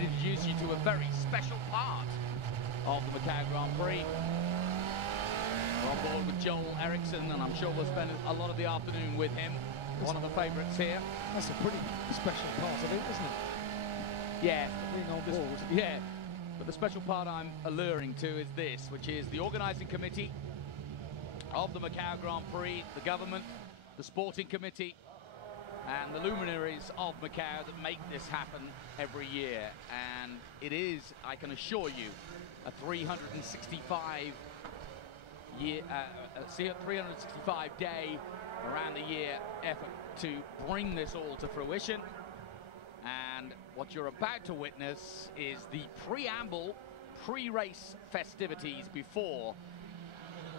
to introduce you to a very special part of the Macau Grand Prix. We're on board with Joel Eriksson, and I'm sure we'll spend a lot of the afternoon with him. One of the favourites here. That's a pretty special part of it, isn't it? Yeah. Being on board. Yeah. But the special part I'm alluring to is this, which is the organising committee of the Macau Grand Prix, the government, the sporting committee, and the luminaries of Macau that make this happen every year. And it is, I can assure you, a 365-day around the year effort to bring this all to fruition. And what you're about to witness is the preamble, pre-race festivities before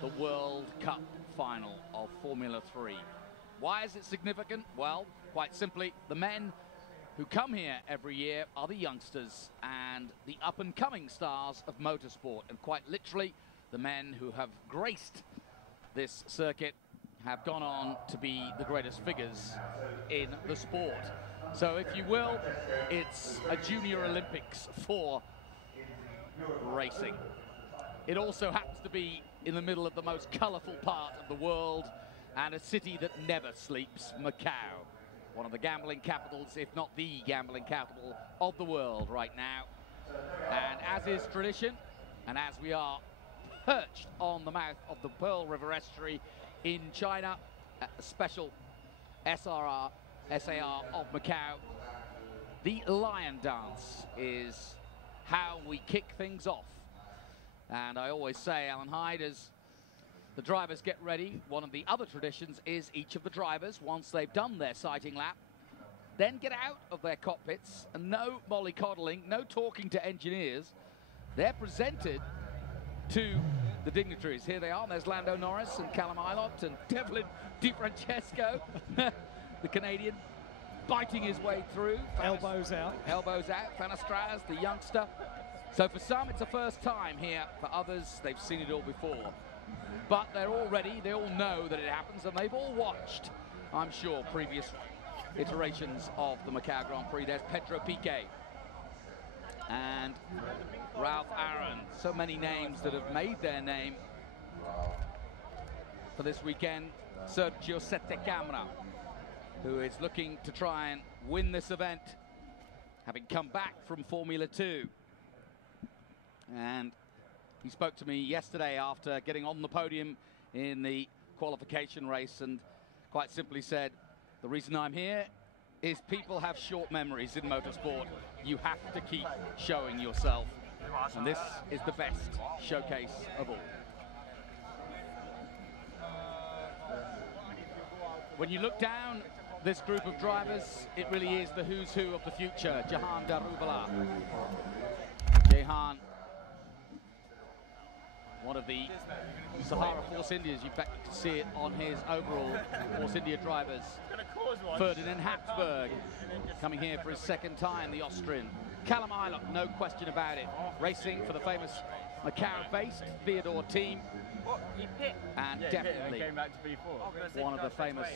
the World Cup final of Formula 3. Why is it significant? Well, quite simply, the men who come here every year are the youngsters and the up-and-coming stars of motorsport. And quite literally, the men who have graced this circuit have gone on to be the greatest figures in the sport. So, if you will, it's a Junior Olympics for racing. It also happens to be in the middle of the most colourful part of the world and a city that never sleeps, Macau. One of the gambling capitals, if not the gambling capital of the world right now. And as is tradition, and as we are perched on the mouth of the Pearl River Estuary in China, at the special SAR of Macau, the Lion Dance is how we kick things off. And I always say, Alan Hyde, as the drivers get ready, one of the other traditions is each of the drivers, once they've done their sighting lap, then get out of their cockpits, and no mollycoddling, no talking to engineers. They're presented to the dignitaries. Here they are. There's Lando Norris and Callum Ilott and Devlin DiFrancesco, the Canadian, biting his way through. Elbows out. Elbows out. Fanastras, the youngster. So for some, it's a first time here. For others, they've seen it all before. But they're all ready. They all know that it happens, and they've all watched, I'm sure, previous iterations of the Macau Grand Prix. There's Pedro Piquet and Ralph Aaron. So many names that have made their name for this weekend. Sergio Sette Camera, who is looking to try and win this event, having come back from Formula 2. And he spoke to me yesterday after getting on the podium in the qualification race, and quite simply said, the reason I'm here is people have short memories in motorsport. You have to keep showing yourself. And this is the best showcase of all. When you look down this group of drivers, it really is the who's who of the future. Jehan Daruvala. Jehan, one of the Sahara Force Indias. You can see it on his overall Force India drivers. Ferdinand Habsburg, coming here for his second time, the Austrian. Callum Ilott, no question about it. Racing for the famous Macau-based Theodore team. And definitely one of the famous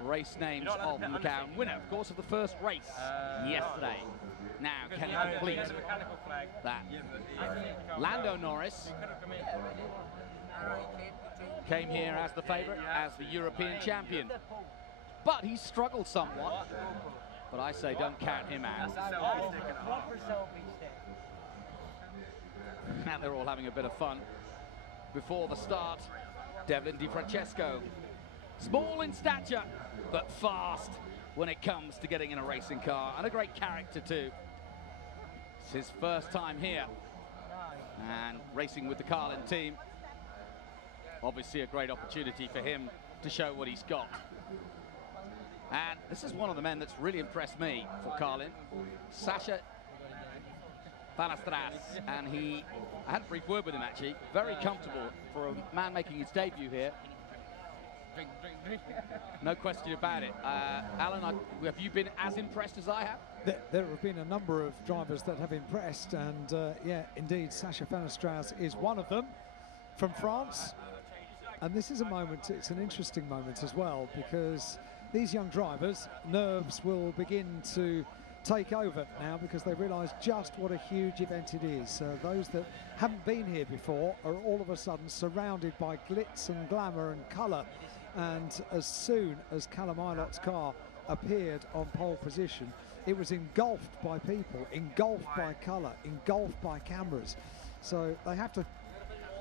race names of Macau. And winner, of course, of the first race yesterday. Now, can he complete that? Lando Norris came here as the favourite, as the European champion. But he struggled somewhat. But I say don't count him out. Now they're all having a bit of fun. Before the start, Devlin DiFrancesco. Small in stature, but fast when it comes to getting in a racing car. And a great character too. It's his first time here. And racing with the Carlin team. Obviously a great opportunity for him to show what he's got. And this is one of the men that's really impressed me for Carlin, Sasha Fanastras. And I had a brief word with him actually, very comfortable for a man making his debut here. No question about it. Alan, have you been as impressed as I have? There have been a number of drivers that have impressed, and yeah, indeed, Sasha Fanastras is one of them from France. And this is a moment, it's an interesting moment as well, because these young drivers, nerves will begin to take over now because they realise just what a huge event it is. Those that haven't been here before are all of a sudden surrounded by glitz and glamour and colour. And as soon as Callum Ilot's car appeared on pole position, it was engulfed by people, engulfed by colour, engulfed by cameras. So they have to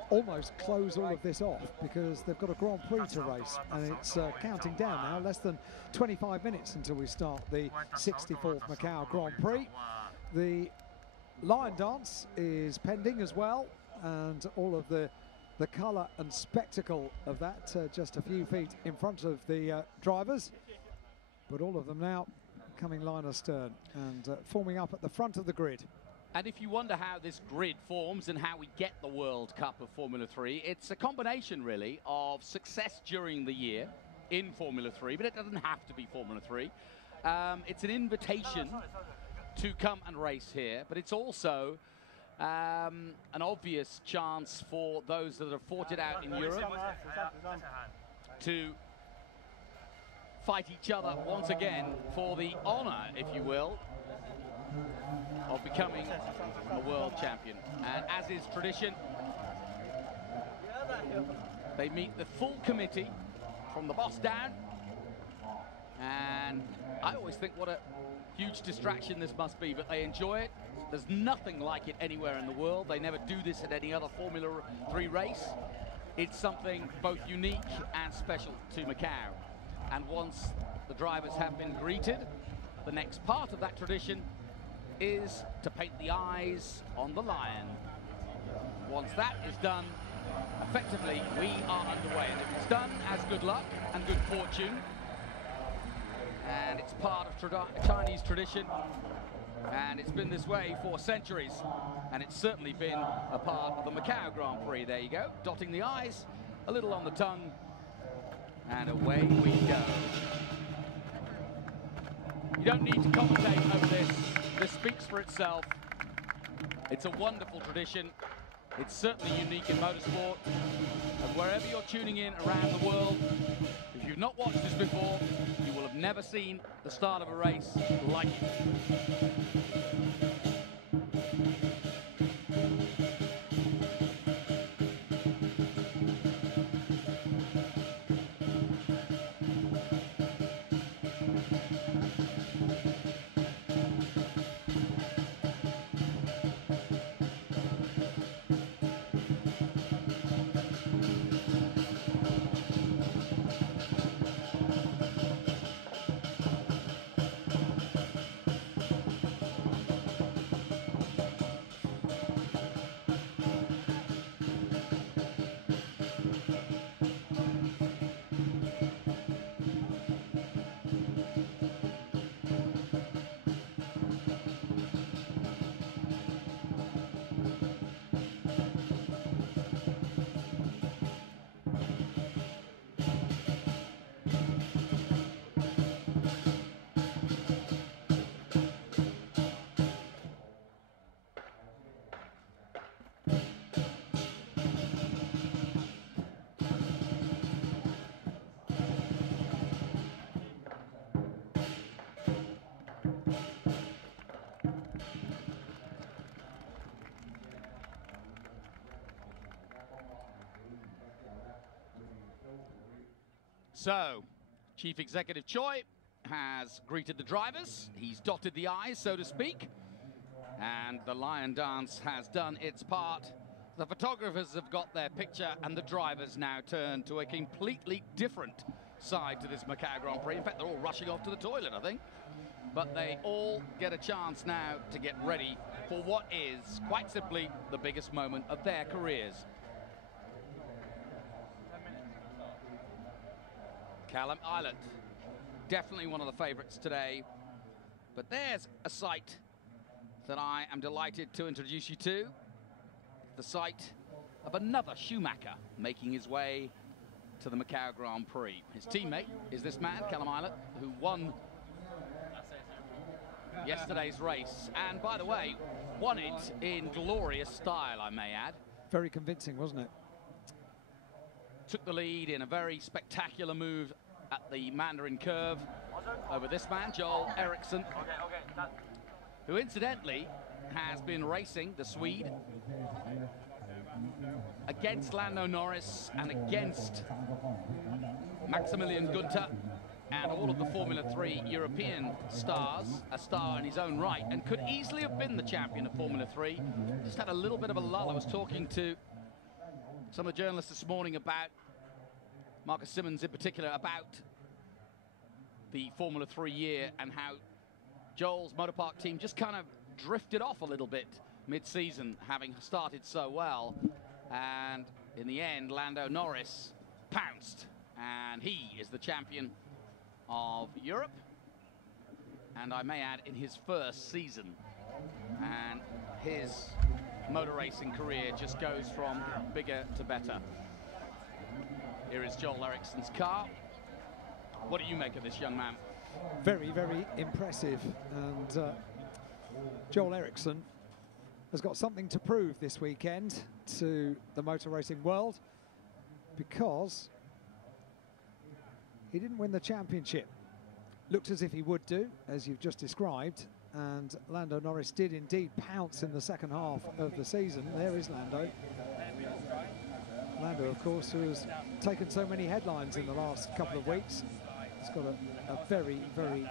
almost close all of this off because they've got a Grand Prix to race, and it's counting down now, less than 25 minutes until we start the 64th Macau Grand Prix. The lion dance is pending as well, and all of the colour and spectacle of that just a few feet in front of the drivers, but all of them now coming line astern and forming up at the front of the grid. And if you wonder how this grid forms and how we get the World Cup of Formula 3, it's a combination, really, of success during the year in Formula 3, but it doesn't have to be Formula 3. It's an invitation to come and race here, but it's also an obvious chance for those that have fought it out in Europe to fight each other once again for the honour, if you will, of becoming a world champion. And as is tradition, they meet the full committee from the boss down, and I always think what a huge distraction this must be, but they enjoy it. There's nothing like it anywhere in the world. They never do this at any other Formula 3 race. It's something both unique and special to Macau. And once the drivers have been greeted, the next part of that tradition is to paint the eyes on the lion. Once that is done, effectively, we are underway. And if it's done as good luck and good fortune, and it's part of Chinese tradition, and it's been this way for centuries, and it's certainly been a part of the Macau Grand Prix. There you go, dotting the I's, a little on the tongue, and away we go. You don't need to commentate over this. This speaks for itself. It's a wonderful tradition. It's certainly unique in motorsport. And wherever you're tuning in around the world, if you've not watched this before, you will have never seen the start of a race like it. So, Chief Executive Choi has greeted the drivers. He's dotted the I's, so to speak. And the lion dance has done its part. The photographers have got their picture, and the drivers now turn to a completely different side to this Macau Grand Prix. In fact, they're all rushing off to the toilet, I think. But they all get a chance now to get ready for what is, quite simply, the biggest moment of their careers. Callum Ilott, definitely one of the favourites today. But there's a sight that I am delighted to introduce you to. The sight of another Schumacher making his way to the Macau Grand Prix. His teammate is this man, Callum Ilott, who won yesterday's race. And by the way, won it in glorious style, I may add. Very convincing, wasn't it? Took the lead in a very spectacular move at the Mandarin curve over this man, Joel Eriksson. who incidentally has been racing, the Swede, against Lando Norris and against Maximilian Günther and all of the Formula 3 European stars, a star in his own right, and could easily have been the champion of Formula 3. Just had a little bit of a lull. I was talking to some of the journalists this morning about, Marcus Simmons in particular, about the Formula 3 year and how Joel's motorpark team just kind of drifted off a little bit mid-season, having started so well. And in the end, Lando Norris pounced, and he is the champion of Europe, and I may add, in his first season. And his motor racing career just goes from bigger to better. Here is Joel Ericsson's car. What do you make of this young man? Very, very impressive. And Joel Ericsson has got something to prove this weekend to the motor racing world, because he didn't win the championship. Looked as if he would do, as you've just described, and Lando Norris did indeed pounce in the second half of the season. There is Lando. Lando, of course, who has taken so many headlines in the last couple of weeks. He's got a very, very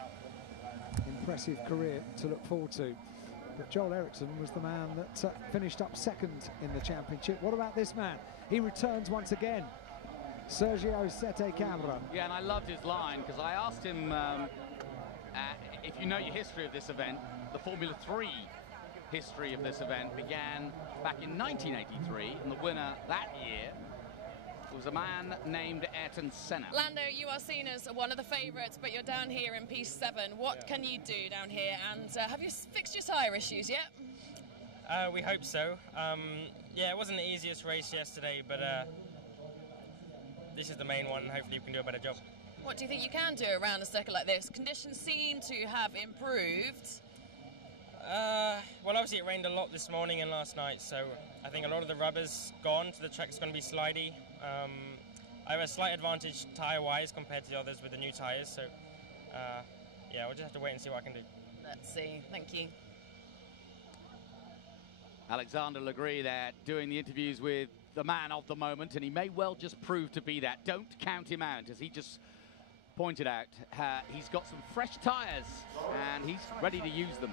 impressive career to look forward to. But Joel Ericsson was the man that finished up second in the championship. What about this man? He returns once again. Sergio Sette Camera. Yeah, and I loved his line, because I asked him, if you know your history of this event, the Formula 3 history of this event began back in 1983, and the winner that year was a man named Ayrton Senna. Lando, you are seen as one of the favourites, but you're down here in P7. What can you do down here, and have you fixed your tyre issues yet? We hope so. Yeah, it wasn't the easiest race yesterday, but this is the main one, and hopefully we can do a better job. What do you think you can do around a circuit like this? Conditions seem to have improved. Well, obviously it rained a lot this morning and last night, so I think a lot of the rubber's gone, so the track's going to be slidey. I have a slight advantage tyre-wise compared to the others with the new tyres, so yeah, we'll just have to wait and see what I can do. Let's see. Thank you. Alexander Legris there doing the interviews with the man of the moment, and he may well just prove to be that. Don't count him out, as he just pointed out. He's got some fresh tyres, and he's ready to use them.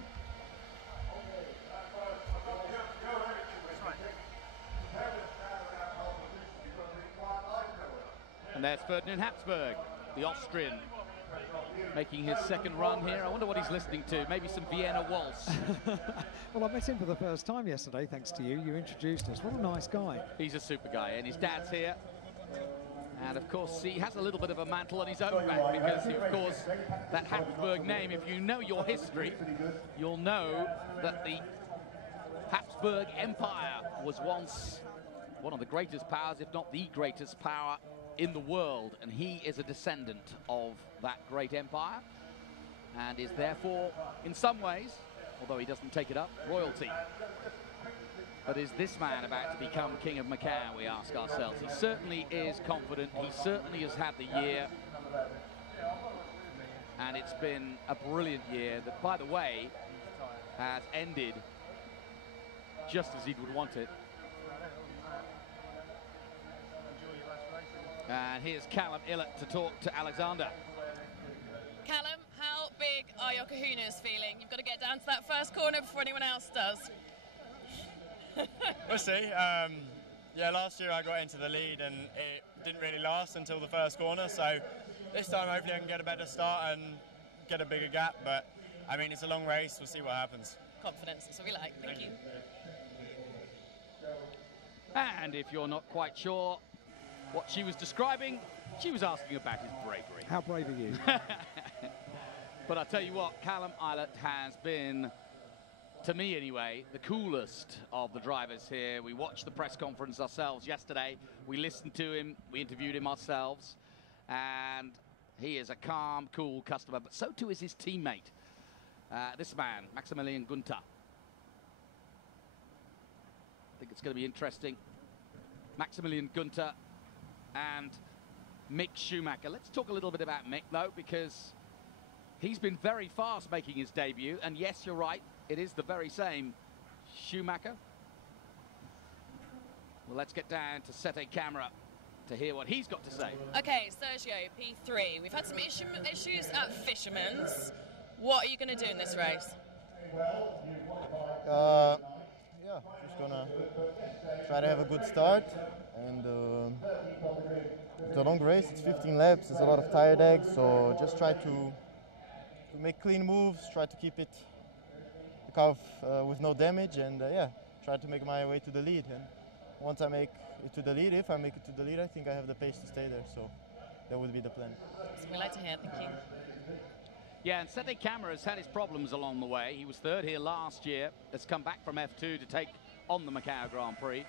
And there's Ferdinand Habsburg, the Austrian, making his second run here. I wonder what he's listening to. Maybe some Vienna Waltz. Well, I met him for the first time yesterday, thanks to you. You introduced us. What a nice guy. He's a super guy, and his dad's here. And, of course, he has a little bit of a mantle on his own back, because, of course, that Habsburg name, if you know your history, you'll know that the Habsburg Empire was once one of the greatest powers, if not the greatest power in the world, and he is a descendant of that great empire, and is therefore, in some ways, although he doesn't take it up, royalty. But is this man about to become King of Macau, we ask ourselves. He certainly is confident, he certainly has had the year, and it's been a brilliant year that, by the way, has ended just as he would want it. And here's Callum Illett to talk to Alexander. Callum, how big are your kahunas feeling? You've got to get down to that first corner before anyone else does. We'll see. Yeah, last year I got into the lead and it didn't really last until the first corner, so this time hopefully I can get a better start and get a bigger gap, but I mean, it's a long race, we'll see what happens. Confidence, that's what we like. Thank you. And if you're not quite sure what she was describing, she was asking about his bravery. How brave are you? But I'll tell you what, Callum Illett has been, to me anyway, the coolest of the drivers here. We watched the press conference ourselves yesterday. We listened to him, we interviewed him ourselves, and he is a calm, cool customer, but so too is his teammate. This man, Maximilian Günther. I think it's going to be interesting. Maximilian Günther and Mick Schumacher. Let's talk a little bit about Mick, though, because he's been very fast making his debut. And yes, you're right, it is the very same Schumacher. Well, let's get down to Sete Camera to hear what he's got to say. Okay, Sergio, P3. We've had some issues at Fisherman's. What are you going to do in this race? Yeah, just gonna try to have a good start, and it's a long race. It's 15 laps. There's a lot of tire dags, so just try to make clean moves. Try to keep it the car with no damage, and yeah, try to make my way to the lead. And once I make it to the lead, if I make it to the lead, I think I have the pace to stay there. So that would be the plan. So we like to hear. Thank you. Yeah, and Sete Camera has had his problems along the way. He was third here last year, has come back from F2 to take on the Macau Grand Prix.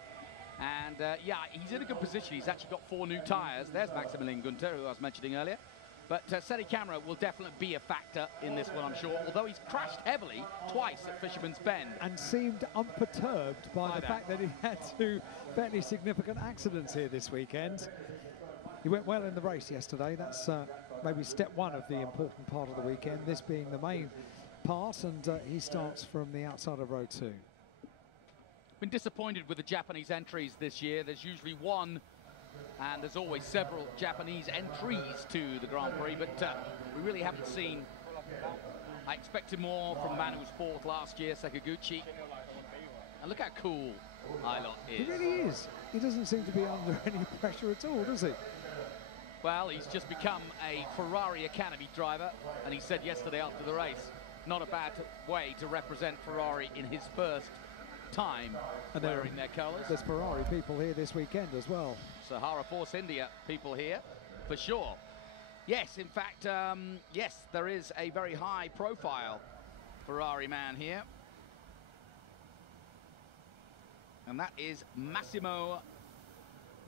And yeah, he's in a good position. He's actually got 4 new tyres. There's Maximilian Günther, who I was mentioning earlier. But Sete Camera will definitely be a factor in this one, I'm sure, although he's crashed heavily twice at Fisherman's Bend. And seemed unperturbed by the fact that he had 2 fairly significant accidents here this weekend. He went well in the race yesterday. That's maybe step 1 of the important part of the weekend, this being the main part, and he starts from the outside of row 2. Been disappointed with the Japanese entries this year. There's usually one, and there's always several Japanese entries to the Grand Prix, but we really haven't seen. I expected more from the man who was 4th last year, Sakaguchi. And look how cool Ilott is. He really is. He doesn't seem to be under any pressure at all, does he? Well, he's just become a Ferrari Academy driver, and he said yesterday after the race, not a bad way to represent Ferrari in his first time and wearing their colours. There's Ferrari people here this weekend as well. Sahara Force India people here, for sure. Yes, in fact, yes, there is a very high-profile Ferrari man here. And that is Massimo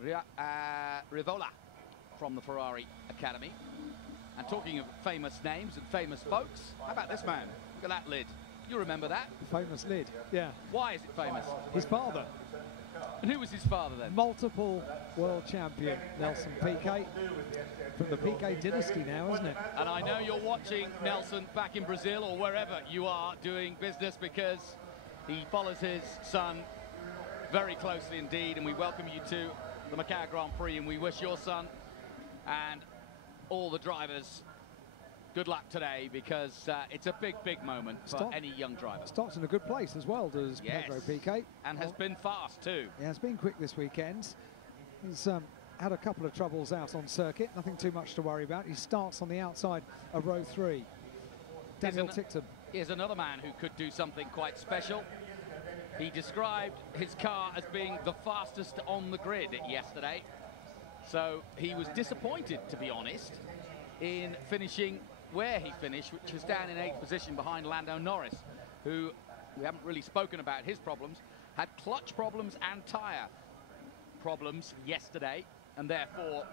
Rivola from the Ferrari Academy. And talking of famous names and famous folks, how about this man? Look at that lid. You remember that? The famous lid, yeah. Why is it famous? His father. And who was his father then? Multiple world champion Nelson Piquet, from the Piquet dynasty now, isn't it? And I know you're watching Nelson back in Brazil or wherever you are doing business, because he follows his son very closely indeed, and we welcome you to the Macau Grand Prix, and we wish your son and all the drivers good luck today, because it's a big, big moment for any young driver. Starts in a good place as well, does Pedro Piquet. And has been fast too. He has been quick this weekend. He's had a couple of troubles out on circuit, nothing too much to worry about. He starts on the outside of row 3. Daniel Tickton. Here's another man who could do something quite special. He described his car as being the fastest on the grid yesterday. So he was disappointed, to be honest, in finishing where he finished, which was down in 8th position behind Lando Norris, who we haven't really spoken about his problems, had clutch problems and tyre problems yesterday, and therefore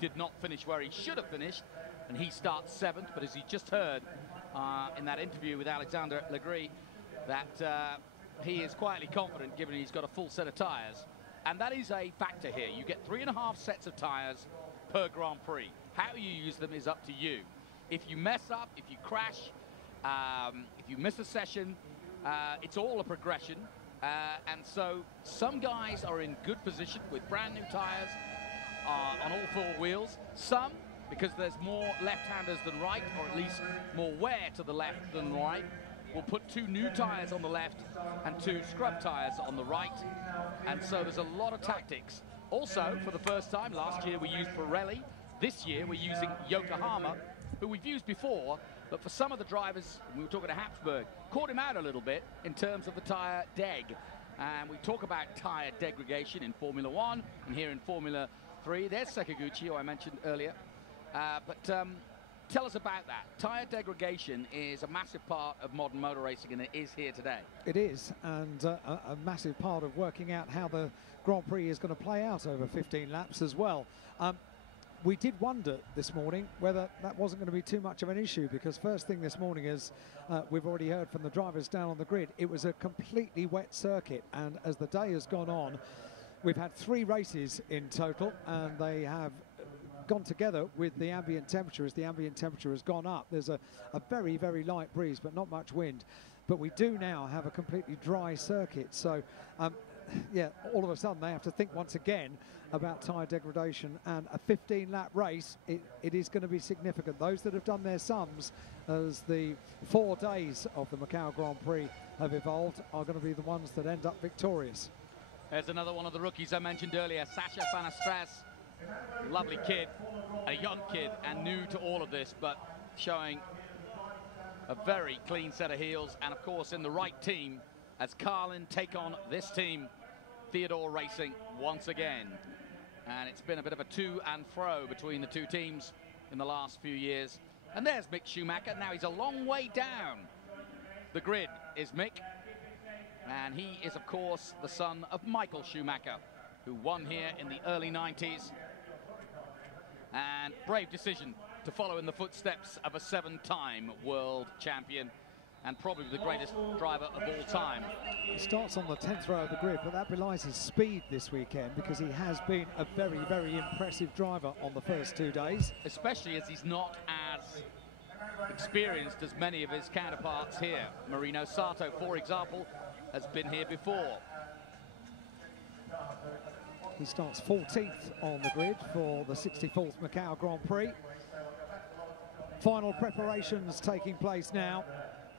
did not finish where he should have finished, and he starts 7th. But as you just heard in that interview with Alexander Legris, that he is quietly confident, given he's got a full set of tyres. And that is a factor here. You get 3.5 sets of tyres per Grand Prix. How you use them is up to you. If you mess up, if you crash, if you miss a session, it's all a progression. And so some guys are in good position with brand new tyres on all 4 wheels. Some, because there's more left-handers than right, or at least more wear to the left than the right, will put 2 new tyres on the left and 2 scrub tyres on the right. And so there's a lot of tactics. Also, for the first time, last year we used Pirelli. This year we're using Yokohama, who we've used before, but for some of the drivers, we were talking to Habsburg, caught him out a little bit in terms of the tyre deg. And we talk about tyre degradation in Formula 1 and here in Formula 3. There's Sakaguchi, who I mentioned earlier. Tell us about that. Tyre degradation is a massive part of modern motor racing, and it is here today. It is, and a massive part of working out how the Grand Prix is going to play out over 15 laps as well. We did wonder this morning whether that wasn't going to be too much of an issue, because first thing this morning, as we've already heard from the drivers down on the grid, it was a completely wet circuit, and as the day has gone on, we've had 3 races in total, and they have gone together with the ambient temperature. As the ambient temperature has gone up, there's a very, very light breeze, but not much wind. but we do now have a completely dry circuit. So, yeah, all of a sudden they have to think once again about tyre degradation, and a 15-lap race, it is going to be significant. Those that have done their sums as the 4 days of the Macau Grand Prix have evolved are going to be the ones that end up victorious. There's another one of the rookies I mentioned earlier, Sacha van der Straat. Lovely kid, a young kid, and new to all of this, but showing a very clean set of heels, and of course in the right team as Carlin take on this team, Theodore Racing, once again. And it's been a bit of a to and fro between the two teams in the last few years. And there's Mick Schumacher. Now he's a long way down the grid is Mick, and he is of course the son of Michael Schumacher, who won here in the early 90s. And brave decision to follow in the footsteps of a 7-time world champion and probably the greatest driver of all time. He starts on the 10th row of the grid, but that belies his speed this weekend, because he has been a very, very impressive driver on the first 2 days. Especially as he's not as experienced as many of his counterparts here. Marino Sato, for example, has been here before. He starts 14th on the grid for the 64th Macau Grand Prix. Final preparations taking place now.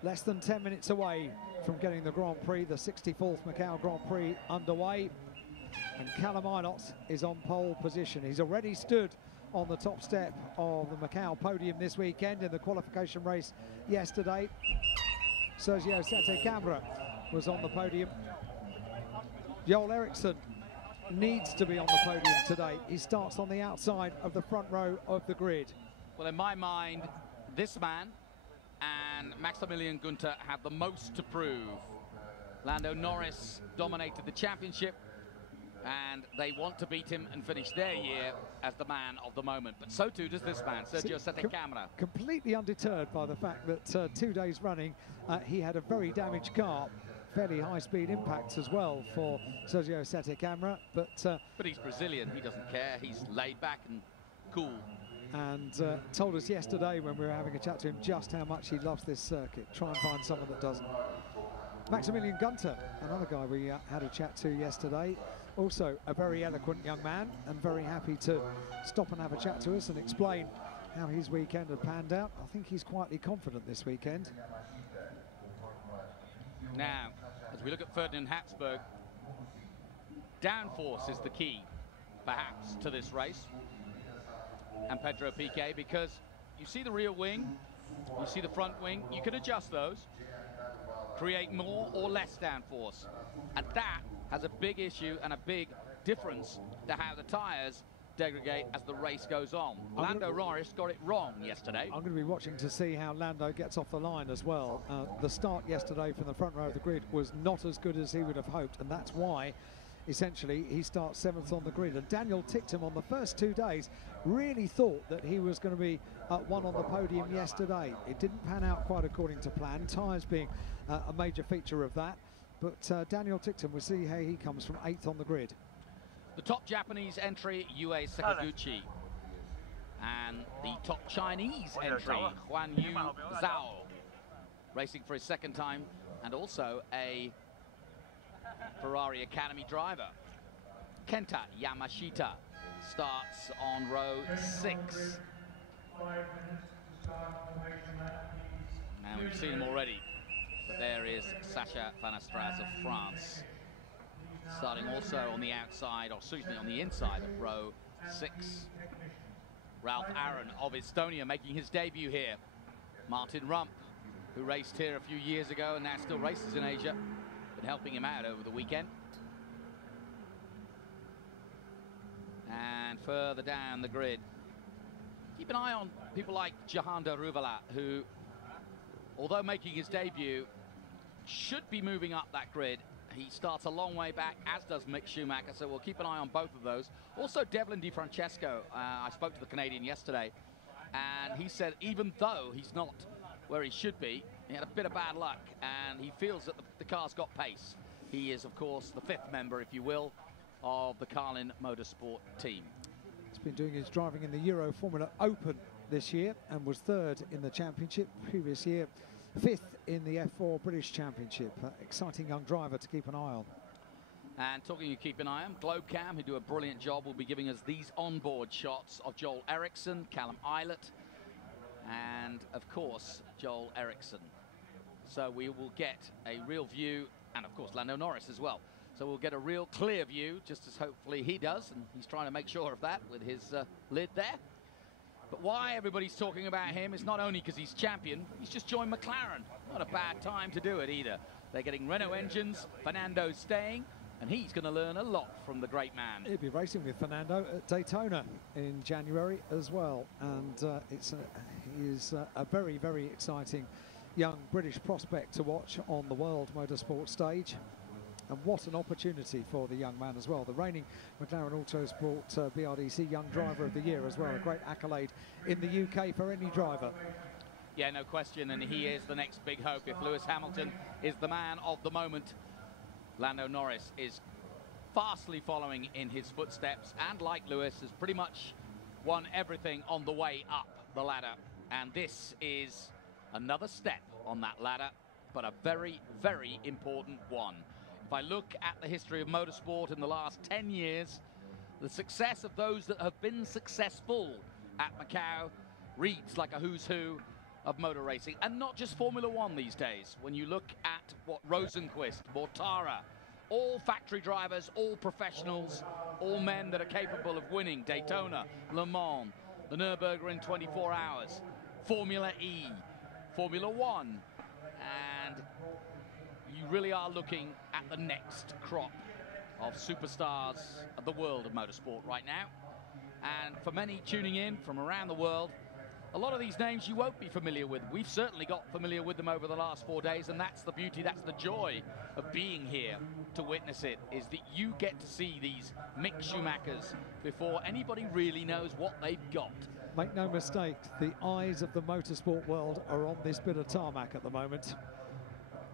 Less than 10 minutes away from getting the Grand Prix, the 64th Macau Grand Prix underway. And Callum Aynot is on pole position. He's already stood on the top step of the Macau podium this weekend in the qualification race yesterday. Sergio Sette Camara was on the podium. Joel Eriksson needs to be on the podium today. He starts on the outside of the front row of the grid. Well, in my mind, this man and Maximilian Günther have the most to prove. Lando Norris dominated the championship, and they want to beat him and finish their year as the man of the moment. But so too does this man, Sergio Sette Camara. Completely undeterred by the fact that 2 days running, he had a very damaged car. Fairly high-speed impacts as well for Sergio Sette Camara. But he's Brazilian, he doesn't care. He's laid back and cool. And told us yesterday when we were having a chat to him just how much he loves this circuit. Try and find someone that doesn't. Maximilian Günther, another guy we had a chat to yesterday, also a very eloquent young man, and very happy to stop and have a chat to us and explain how his weekend had panned out. I think he's quietly confident this weekend. Now, as we look at Ferdinand Habsburg, downforce is the key, perhaps, to this race. And Pedro Piquet, because you see the rear wing, you see the front wing, you can adjust those, create more or less downforce. And that has a big issue and a big difference to how the tyres degrade as the race goes on. Lando Norris got it wrong yesterday. I'm going to be watching to see how Lando gets off the line as well. The start yesterday from the front row of the grid was not as good as he would have hoped, and that's why essentially he starts 7th on the grid. And Daniel Ticktum on the first 2 days really thought that he was going to be one on the podium yesterday. It didn't pan out quite according to plan, tyres being a major feature of that. But Daniel Ticktum, we'll see how he comes from 8th on the grid. The top Japanese entry, Yue Sakaguchi. And the top Chinese entry, Huan Yu Zhao. Racing for his 2nd time, and also a Ferrari Academy driver. Kenta Yamashita starts on row 6. And we've seen him already, but there is Sacha van der Straat of France, starting also on the outside, or excuse me, on the inside of row 6. Ralph Aaron of Estonia making his debut here. Martin Rump, who raced here a few years ago and now still races in Asia, been helping him out over the weekend. And further down the grid, keep an eye on people like Jahanda Ruvala, who, although making his debut, should be moving up that grid. He starts a long way back, as does Mick Schumacher, so we'll keep an eye on both of those. Also, Devlin Di Francesco, I spoke to the Canadian yesterday, and he said even though he's not where he should be, he had a bit of bad luck, and he feels that the car's got pace. He is, of course, the 5th member, if you will, of the Carlin Motorsport team. He's been doing his driving in the Euro Formula Open this year and was 3rd in the championship. Previous year, 5th in the F4 British Championship. Exciting young driver to keep an eye on. And talking of keep an eye on, Globecam, who do a brilliant job, will be giving us these onboard shots of Joel Eriksson, Callum Eilert, and of course Joel Eriksson. So we will get a real view, and of course Lando Norris as well. So we'll get a real clear view, just as hopefully he does, and he's trying to make sure of that with his lid there. But why everybody's talking about him is not only because he's champion, he's just joined McLaren. Not a bad time to do it either. They're getting Renault engines, Fernando's staying, and he's going to learn a lot from the great man. He'll be racing with Fernando at Daytona in January as well, and he is a very, very exciting young British prospect to watch on the world motorsport stage. And what an opportunity for the young man as well. The reigning McLaren Autosport BRDC Young Driver of the Year as well. A great accolade in the UK for any driver. Yeah, no question, and he is the next big hope. If Lewis Hamilton is the man of the moment, Lando Norris is fastly following in his footsteps, and like Lewis, has pretty much won everything on the way up the ladder. And this is another step on that ladder, but a very, very important one. If I look at the history of motorsport in the last 10 years, the success of those that have been successful at Macau reads like a who's who of motor racing, and not just Formula One these days. When you look at what Rosenqvist, Mortara, all factory drivers, all professionals, all men that are capable of winning Daytona, Le Mans, the Nürburgring 24 hours, Formula E, Formula One, and you really are looking at the next crop of superstars of the world of motorsport right now. And for many tuning in from around the world, a lot of these names you won't be familiar with. We've certainly got familiar with them over the last 4 days, and that's the beauty, that's the joy of being here to witness it, is that you get to see these Mick Schumachers before anybody really knows what they've got. Make no mistake, the eyes of the motorsport world are on this bit of tarmac at the moment.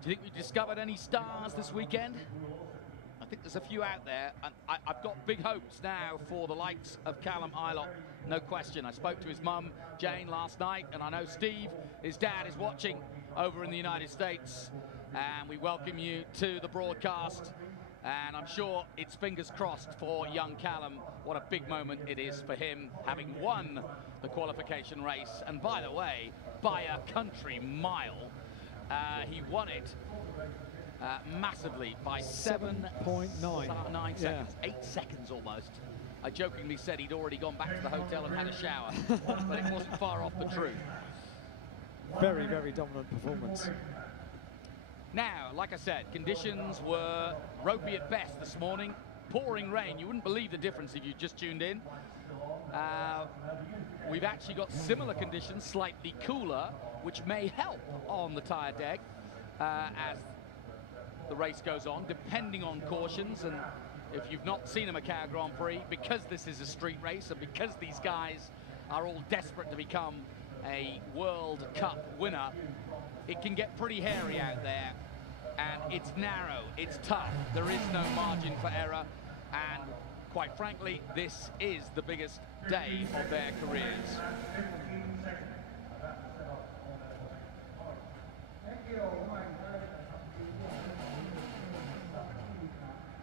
Do you think we discovered any stars this weekend? I think there's a few out there, and I've got big hopes now for the likes of Callum Eilert, no question. I spoke to his mum, Jane, last night, and I know Steve, his dad, is watching over in the United States, and we welcome you to the broadcast, and I'm sure it's fingers crossed for young Callum. What a big moment it is for him, having won the qualification race, and by the way, by a country mile. He won it massively by 7.9 seconds, yeah. 8 seconds almost. I jokingly said he'd already gone back to the hotel and had a shower, but it wasn't far off the truth. Very, very dominant performance. Now, like I said, conditions were ropey at best this morning. Pouring rain. You wouldn't believe the difference if you just tuned in. We've actually got similar conditions, slightly cooler, which may help on the tyre deck as the race goes on, depending on cautions. And if you've not seen a Macau Grand Prix, because this is a street race and because these guys are all desperate to become a World Cup winner, it can get pretty hairy out there, and it's narrow, it's tough, there is no margin for error, and quite frankly, this is the biggest day of their careers.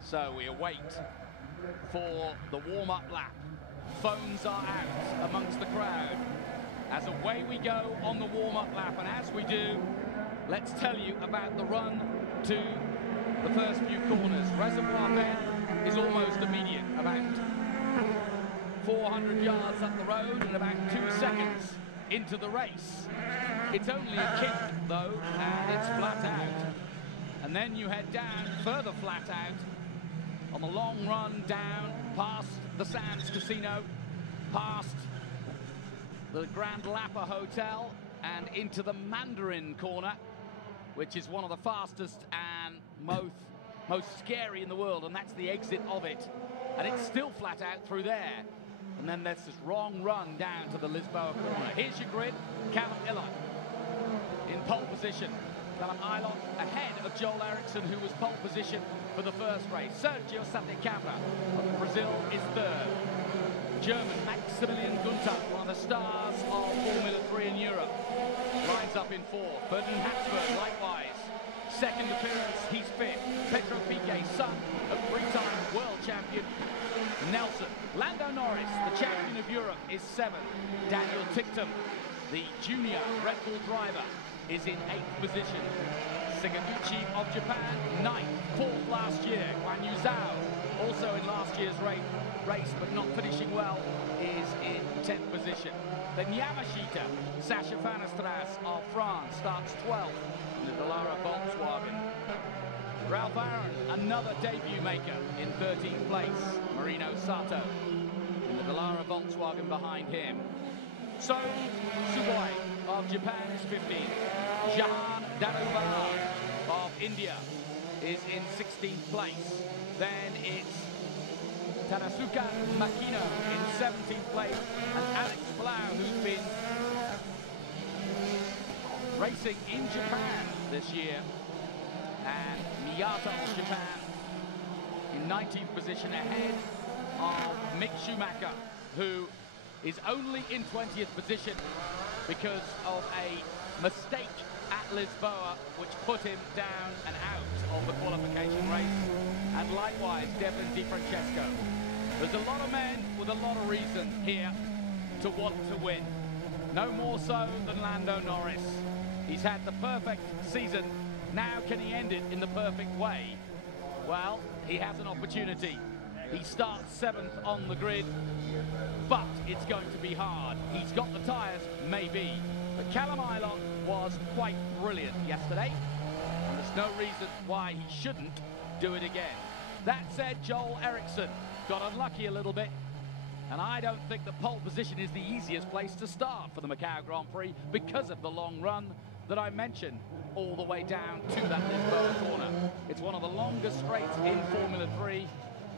So we await for the warm-up lap. Phones are out amongst the crowd as away we go on the warm-up lap. And as we do, let's tell you about the run to the first few corners. Reservoir Bend is almost immediate, about 400 yards up the road and about 2 seconds into the race. It's only a kick though, and it's flat out. And then you head down, further flat out, on the long run down past the Sands Casino, past the Grand Lapa Hotel, and into the Mandarin Corner, which is one of the fastest and most scary in the world, and that's the exit of it. And it's still flat out through there. And then there's this wrong run down to the Lisboa corner. Here's your grid. Callum Eilert in pole position. Callum Eilert ahead of Joel Eriksson, who was pole position for the first race. Sergio Santecampa of Brazil is third. German Maximilian Gunther, one of the stars of Formula 3 in Europe, lines up in 4th. Ferdinand Hatzberg, likewise. Second appearance, he's 5th. Petro Piquet, son of 3-time world champion Nelson. Lando Norris, the champion of Europe, is 7th. Daniel Ticktum, the junior Red Bull driver, is in 8th position. Sakaguchi of Japan, 9th. 4th last year. Guan Yu Zhao, also in last year's race but not finishing well, is in 10th position. Then Yamashita, Sasha Vanastras of France, starts 12th in the Dallara Volkswagen. Ralph Aaron, another debut maker, in 13th place. Marino Sato in the Dallara Volkswagen behind him. So Suboi of Japan is 15th. Jahan Danubar of India is in 16th place. Then it's Tadasuka Makino in 17th place, and Alex Blau, who's been racing in Japan this year, and Miyata of Japan in 19th position, ahead of Mick Schumacher, who is only in 20th position because of a mistake at Lisboa, which put him down and out of the qualification race, and likewise Devlin Di Francesco. There's a lot of men with a lot of reason here to want to win. No more so than Lando Norris. He's had the perfect season. Now can he end it in the perfect way? Well, he has an opportunity. He starts 7th on the grid, but it's going to be hard. He's got the tyres, maybe. But Callum Ilott was quite brilliant yesterday, and there's no reason why he shouldn't do it again. That said, Joel Eriksson got unlucky a little bit, and I don't think the pole position is the easiest place to start for the Macau Grand Prix because of the long run that I mentioned all the way down to that Lisboa corner. It's one of the longest straights in Formula 3,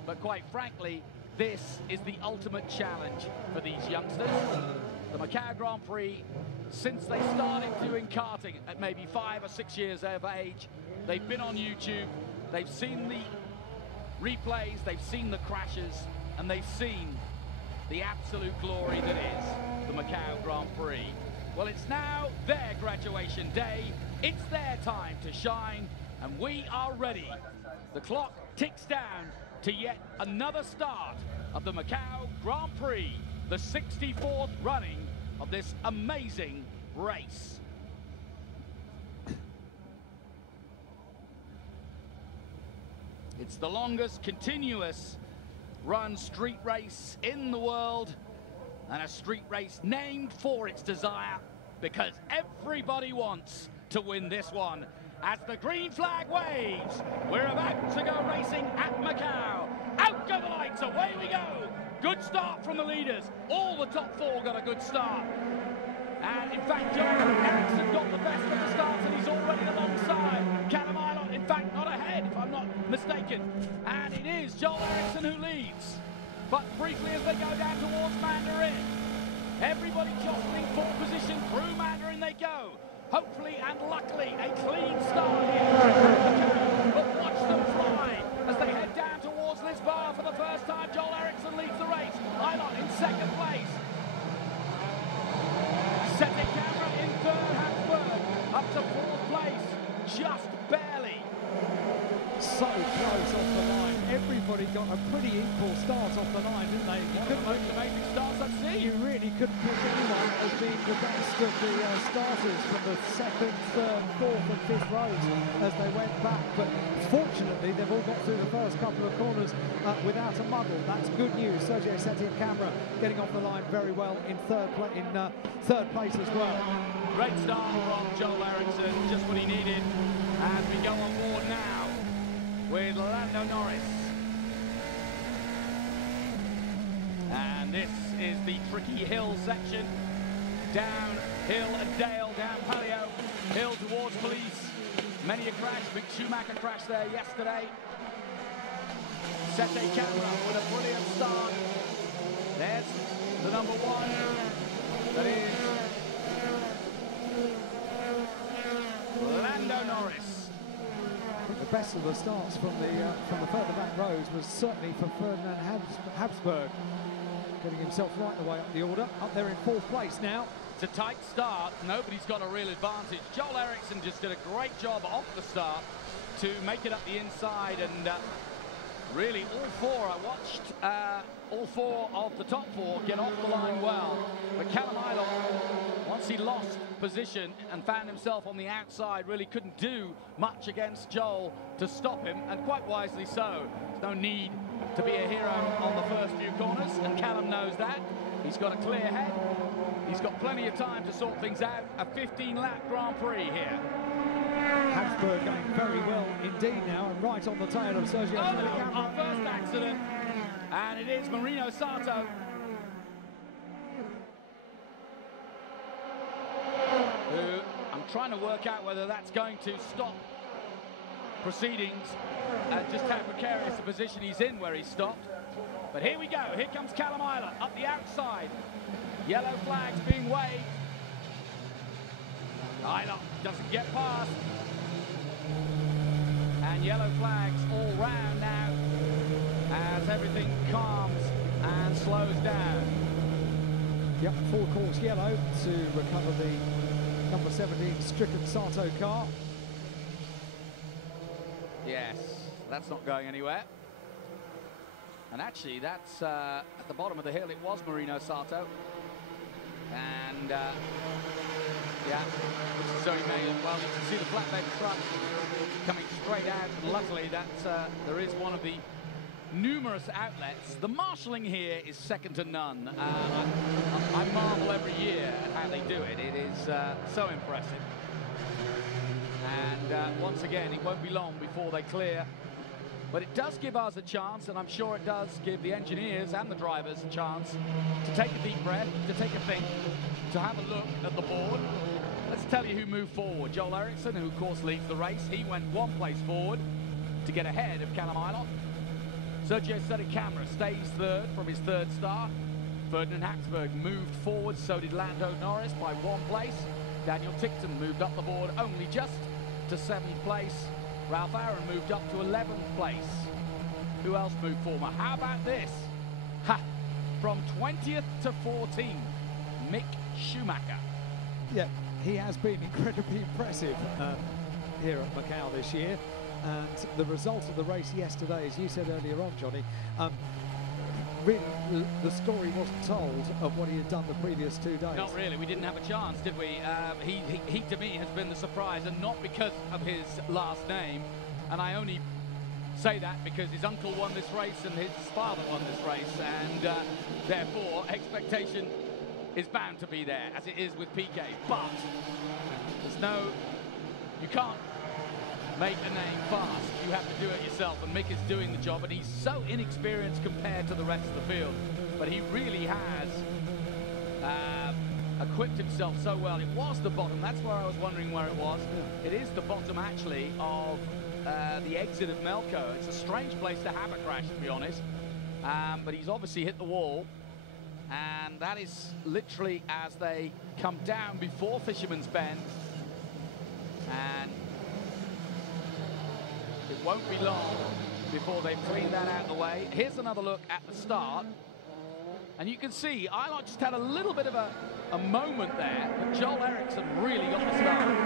but quite frankly, this is the ultimate challenge for these youngsters. The Macau Grand Prix, since they started doing karting at maybe 5 or 6 years of age, they've been on YouTube, they've seen the replays, they've seen the crashes, and they've seen the absolute glory that is the Macau Grand Prix. Well, it's now their graduation day, it's their time to shine, and we are ready. The clock ticks down to yet another start of the Macau Grand Prix, the 64th running of this amazing race. It's the longest continuous run street race in the world, and a street race named for its desire, because everybody wants to win this one. As the green flag waves, we're about to go racing at Macau. Out go the lights, away we go. Good start from the leaders. All the top 4 got a good start. And in fact, Joel Eriksson got the best of the starts, and he's already alongside Callum Ilott, in fact, not ahead, if I'm not mistaken. And it is Joel Eriksson who leads. But briefly as they go down towards Mandarin, everybody jostling for position through Mandarin they go. Hopefully and luckily a clean start here. But watch them fly as they head down towards Lisboa for the first time. Joel Eriksson leads the race. Ilott in 2nd place. Setting camera in 3rd, Hatzberg up to 4th place, just barely. So close off the line. Everybody got a pretty equal start off the line, didn't they? One of the most amazing starts I've seen. You really couldn't pick anyone as being the best of the starters from the 2nd, 3rd, 4th and 5th rows as they went back. But fortunately, they've all got through the first couple of corners without a muddle. That's good news. Sergio Setien-Camera getting off the line very well in third place as well. Great start from Joel Eriksson, just what he needed. As we go on board now with Lando Norris. And this is the tricky hill section. Down hill and dale, down Palio, hill towards police. Many a crash, Mick Schumacher crashed there yesterday. Setien-Camera with a brilliant start. There's the number 1. That is Lando Norris. The best of the starts from the further back rows was certainly for Ferdinand Hatzberg, getting himself right the way up the order. Up there in 4th place now. It's a tight start. Nobody's got a real advantage. Joel Eriksson just did a great job off the start to make it up the inside, and really all 4, I watched all 4 of the top 4 get off the line well. But Callum Ilott, once he lost position and found himself on the outside, really couldn't do much against Joel to stop him, and quite wisely so. There's no need to be a hero on the first few corners, and Callum knows that. He's got a clear head. He's got plenty of time to sort things out. A 15-lap Grand Prix here. Habsburg going very well indeed now, and right on the tail of Sergio. Oh no, our first accident, and it is Marino Sato. Who, I'm trying to work out whether that's going to stop proceedings and just how precarious a position he's in where he's stopped. But here we go, here comes Callum Ilott up the outside. Yellow flags being waved. Ilott doesn't get past. And yellow flags all round now as everything calms and slows down. Yep, full course yellow to recover the number 17 Stricken Sato car. Yes, that's not going anywhere. And actually, that's at the bottom of the hill. It was Marino Sato. And yeah, so he made it. Well, you can see the flatbed truck coming straight out. And luckily, that there is one of the numerous outlets. The marshalling here is second to none. I marvel every year at how they do it. It is so impressive. And once again, it won't be long before they clear. But it does give us a chance, and I'm sure it does give the engineers and the drivers a chance to take a deep breath, to take a think, to have a look at the board. Let's tell you who moved forward. Joel Eriksson, who of course leads the race. He went 1 place forward to get ahead of Callum Ilott. Sergio Camera stays 3rd from his 3rd start. Ferdinand Habsburg moved forward, so did Lando Norris by 1 place. Daniel Tickton moved up the board only just to 7th place. Ralph Aaron moved up to 11th place. Who else moved forward? How about this? Ha! From 20th to 14th, Mick Schumacher. Yeah, he has been incredibly impressive here at Macau this year. And the result of the race yesterday, as you said earlier on, Johnny, really the story wasn't told of what he had done the previous 2 days. Not really. We didn't have a chance, did we? He to me has been the surprise, and not because of his last name. And I only say that because his uncle won this race and his father won this race, and therefore expectation is bound to be there, as it is with PK. But there's no, you can't make a name fast. You have to do it yourself, and Mick is doing the job, and he's so inexperienced compared to the rest of the field, but he really has equipped himself so well. It was the bottom, that's where I was wondering where it was. It is the bottom actually of the exit of Melco. It's a strange place to have a crash, to be honest, but he's obviously hit the wall, and that is literally as they come down before Fisherman's Bend, and it won't be long before they've cleaned that out of the way. Here's another look at the start. And you can see, Ilott just had a little bit of a moment there, but Joel Eriksson really got the start.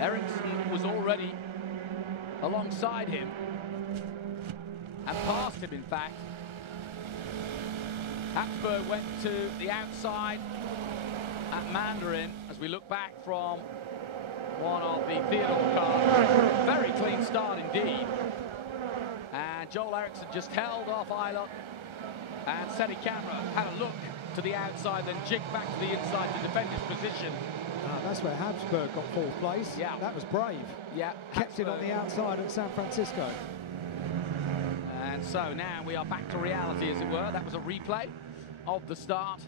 Eriksson was already alongside him, and past him, in fact. Habsburg went to the outside at Mandarin, as we look back from one of the Theodore cars. Very clean start indeed. And Joel Eriksson just held off Ilott, and Steady Camera had a look to the outside, then jigged back to the inside to defend his position. That's where Habsburg got 4th place. Yeah. That was brave. Yeah. Kept it on the outside at San Francisco. And so now we are back to reality, as it were. That was a replay of the start,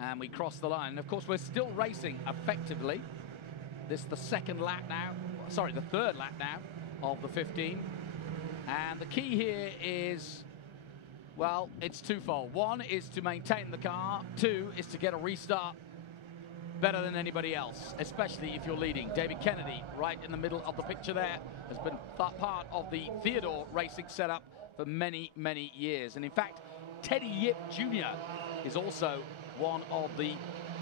and we crossed the line. And of course, we're still racing effectively. This is the 2nd lap now, sorry, the 3rd lap now of the 15. And the key here is, well, it's twofold. 1 is to maintain the car. 2 is to get a restart better than anybody else, especially if you're leading. David Kennedy, right in the middle of the picture there, has been part of the Theodore racing setup for many, many years. And in fact, Teddy Yip Jr. is also one of the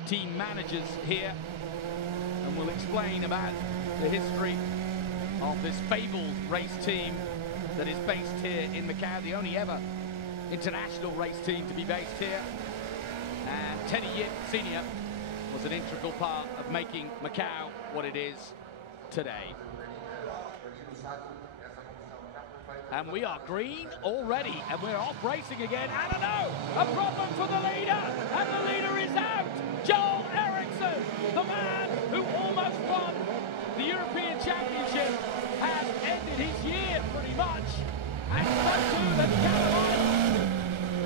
team managers here, and we'll explain about the history of this fabled race team that is based here in Macau, the only ever international race team to be based here. And Teddy Yip Sr. was an integral part of making Macau what it is today. And we are green already, and we're off racing again. I don't know, a problem for the leader, and the leader is out. Joel Eriksson, the man who almost won the European Championship, has ended his year pretty much, and so too the Callum.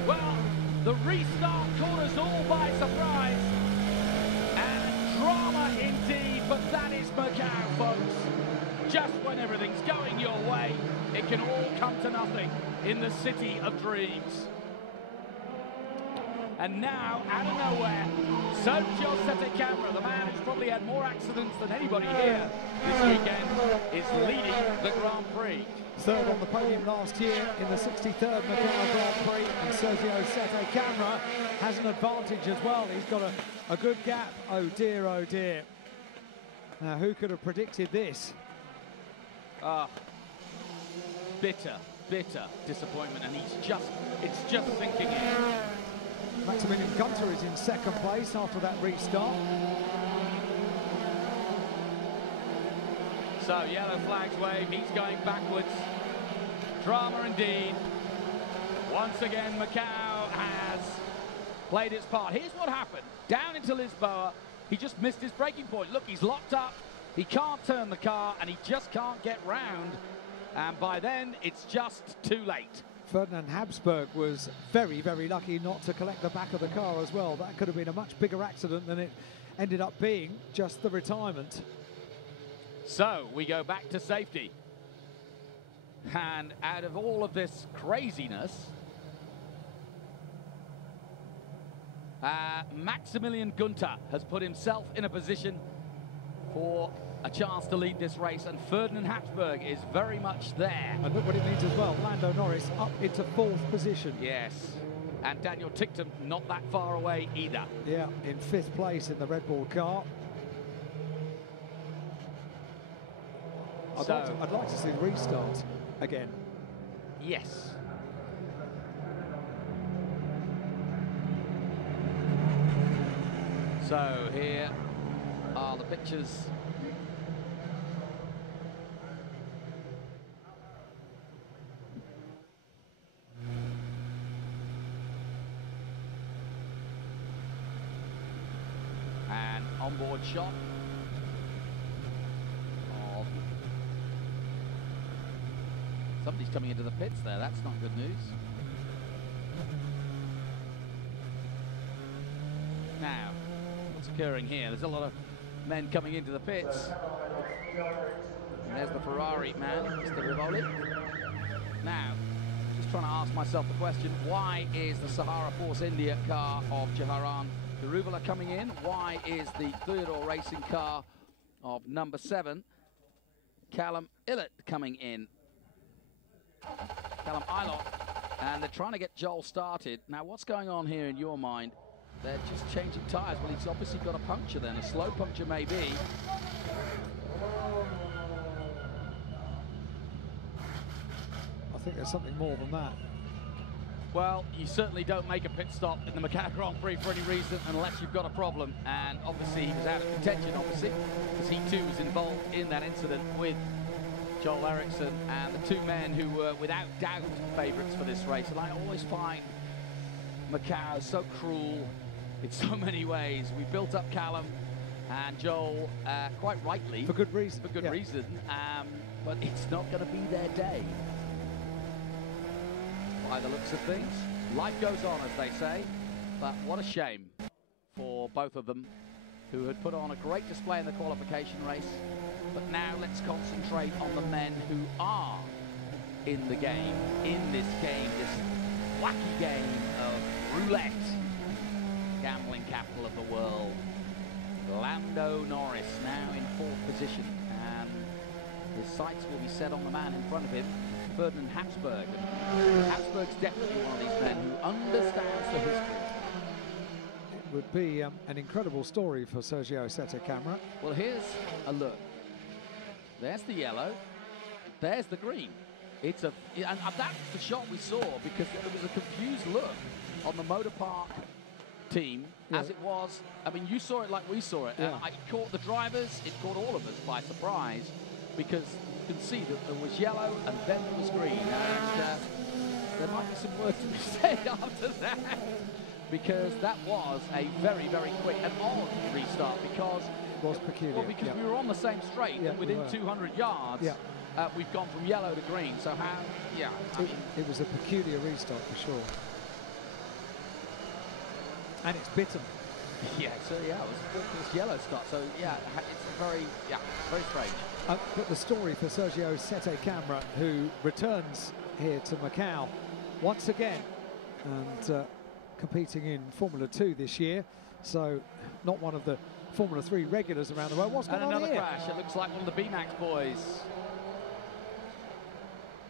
Well, the restart caught us all by surprise, and drama indeed, but that is Macau, folks. Just when everything's going your way, it can all come to nothing in the city of dreams. And now, out of nowhere, Sergio Sette, the man who's probably had more accidents than anybody here this weekend, is leading the Grand Prix. Third on the podium last year in the 63rd Macau Grand Prix, and Sergio Sette has an advantage as well. He's got a good gap. Oh dear, oh dear. Now, who could have predicted this? Bitter, bitter disappointment, and it's just sinking in. Maximilian Gunter is in second place after that restart. So yellow flags wave, he's going backwards. Drama indeed. Once again, Macau has played its part. Here's what happened. Down into Lisboa, he just missed his braking point. Look, he's locked up. He can't turn the car, and he just can't get round. And by then, it's just too late. Ferdinand Habsburg was very, very lucky not to collect the back of the car as well. That could have been a much bigger accident than it ended up being, just the retirement. So we go back to safety. And out of all of this craziness, Maximilian Gunter has put himself in a position for a chance to lead this race, and Ferdinand Habsburg is very much there. And look what it means as well. Lando Norris up into 4th position. Yes, and Daniel Ticktum not that far away either. Yeah, in 5th place in the Red Bull car. I'd like to see the restart again. Yes. So here are the pictures. An onboard shot of somebody's coming into the pits there. That's not good news. Now, what's occurring here? There's a lot of men coming into the pits. And there's the Ferrari man, Mr. Rivoli. Now, just trying to ask myself the question, why is the Sahara Force India car of Jaharan Darubala coming in? Why is the Theodore Racing car of number 7, Callum Illett, coming in? Callum Ilott, and they're trying to get Joel started. Now, what's going on here in your mind? They're just changing tyres. Well, he's obviously got a puncture then, a slow puncture maybe. I think there's something more than that. Well, you certainly don't make a pit stop in the Macau Grand Prix for any reason unless you've got a problem. And obviously he was out of contention, obviously, because he too was involved in that incident with Joel Eriksson and the two men who were without doubt favourites for this race. And I always find Macau so cruel in so many ways. We built up Callum and Joel quite rightly. For good reason. For good reason. But it's not going to be their day. By the looks of things, life goes on, as they say, but what a shame for both of them, who had put on a great display in the qualification race. But now let's concentrate on the men who are in the game, this wacky game of roulette, gambling capital of the world. Lando Norris now in 4th position, and his sights will be set on the man in front of him, Ferdinand Habsburg. And Habsburg's definitely one of these men who understands the history. It would be an incredible story for Sergio Sette Camera. Well, here's a look. There's the yellow. There's the green. And that's the shot we saw, because there was a confused look on the Motor Park team, as it was. I mean, you saw it like we saw it. Yeah. And it caught the drivers, it caught all of us by surprise, because you can see that there was yellow and then there was green. And there might be some words to be said after that, because that was a very, very quick and odd restart, because it was peculiar. Well, because we were on the same straight, and within 200 yards, we've gone from yellow to green. So how? Yeah, it was a peculiar restart for sure, and it's bitten. Yeah, so it was this yellow start. So yeah, it's very strange. But the story for Sergio Sette Camera, who returns here to Macau once again, and competing in Formula 2 this year, so not one of the Formula 3 regulars around the world. What's going on here? And another crash. It looks like one of the B-Max boys.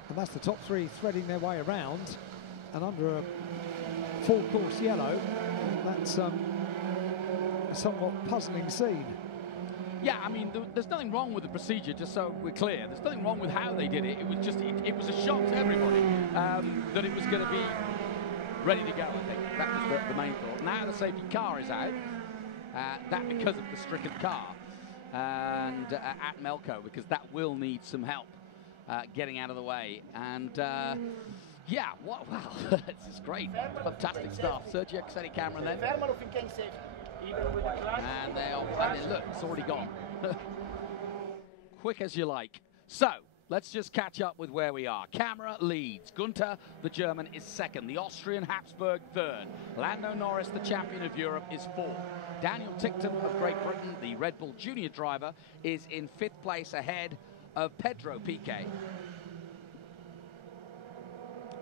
And that's the top three threading their way around, and under a full course yellow, that's a somewhat puzzling scene. Yeah, I mean, there's nothing wrong with the procedure, just so we're clear. There's nothing wrong with how they did it. It was just, it was a shock to everybody that it was going to be ready to go, I think. That was the main thought. Now the safety car is out. That because of the stricken car. And at Melco, because that will need some help getting out of the way. And yeah, wow, this is great. Fantastic stuff. Sergio Sette Camera then. And look, it's already gone. Quick as you like. So, let's just catch up with where we are. Camera leads. Gunther, the German, is second. The Austrian Habsburg third. Lando Norris, the champion of Europe, is fourth. Daniel Ticktum of Great Britain, the Red Bull Junior driver, is in fifth place ahead of Pedro Piquet.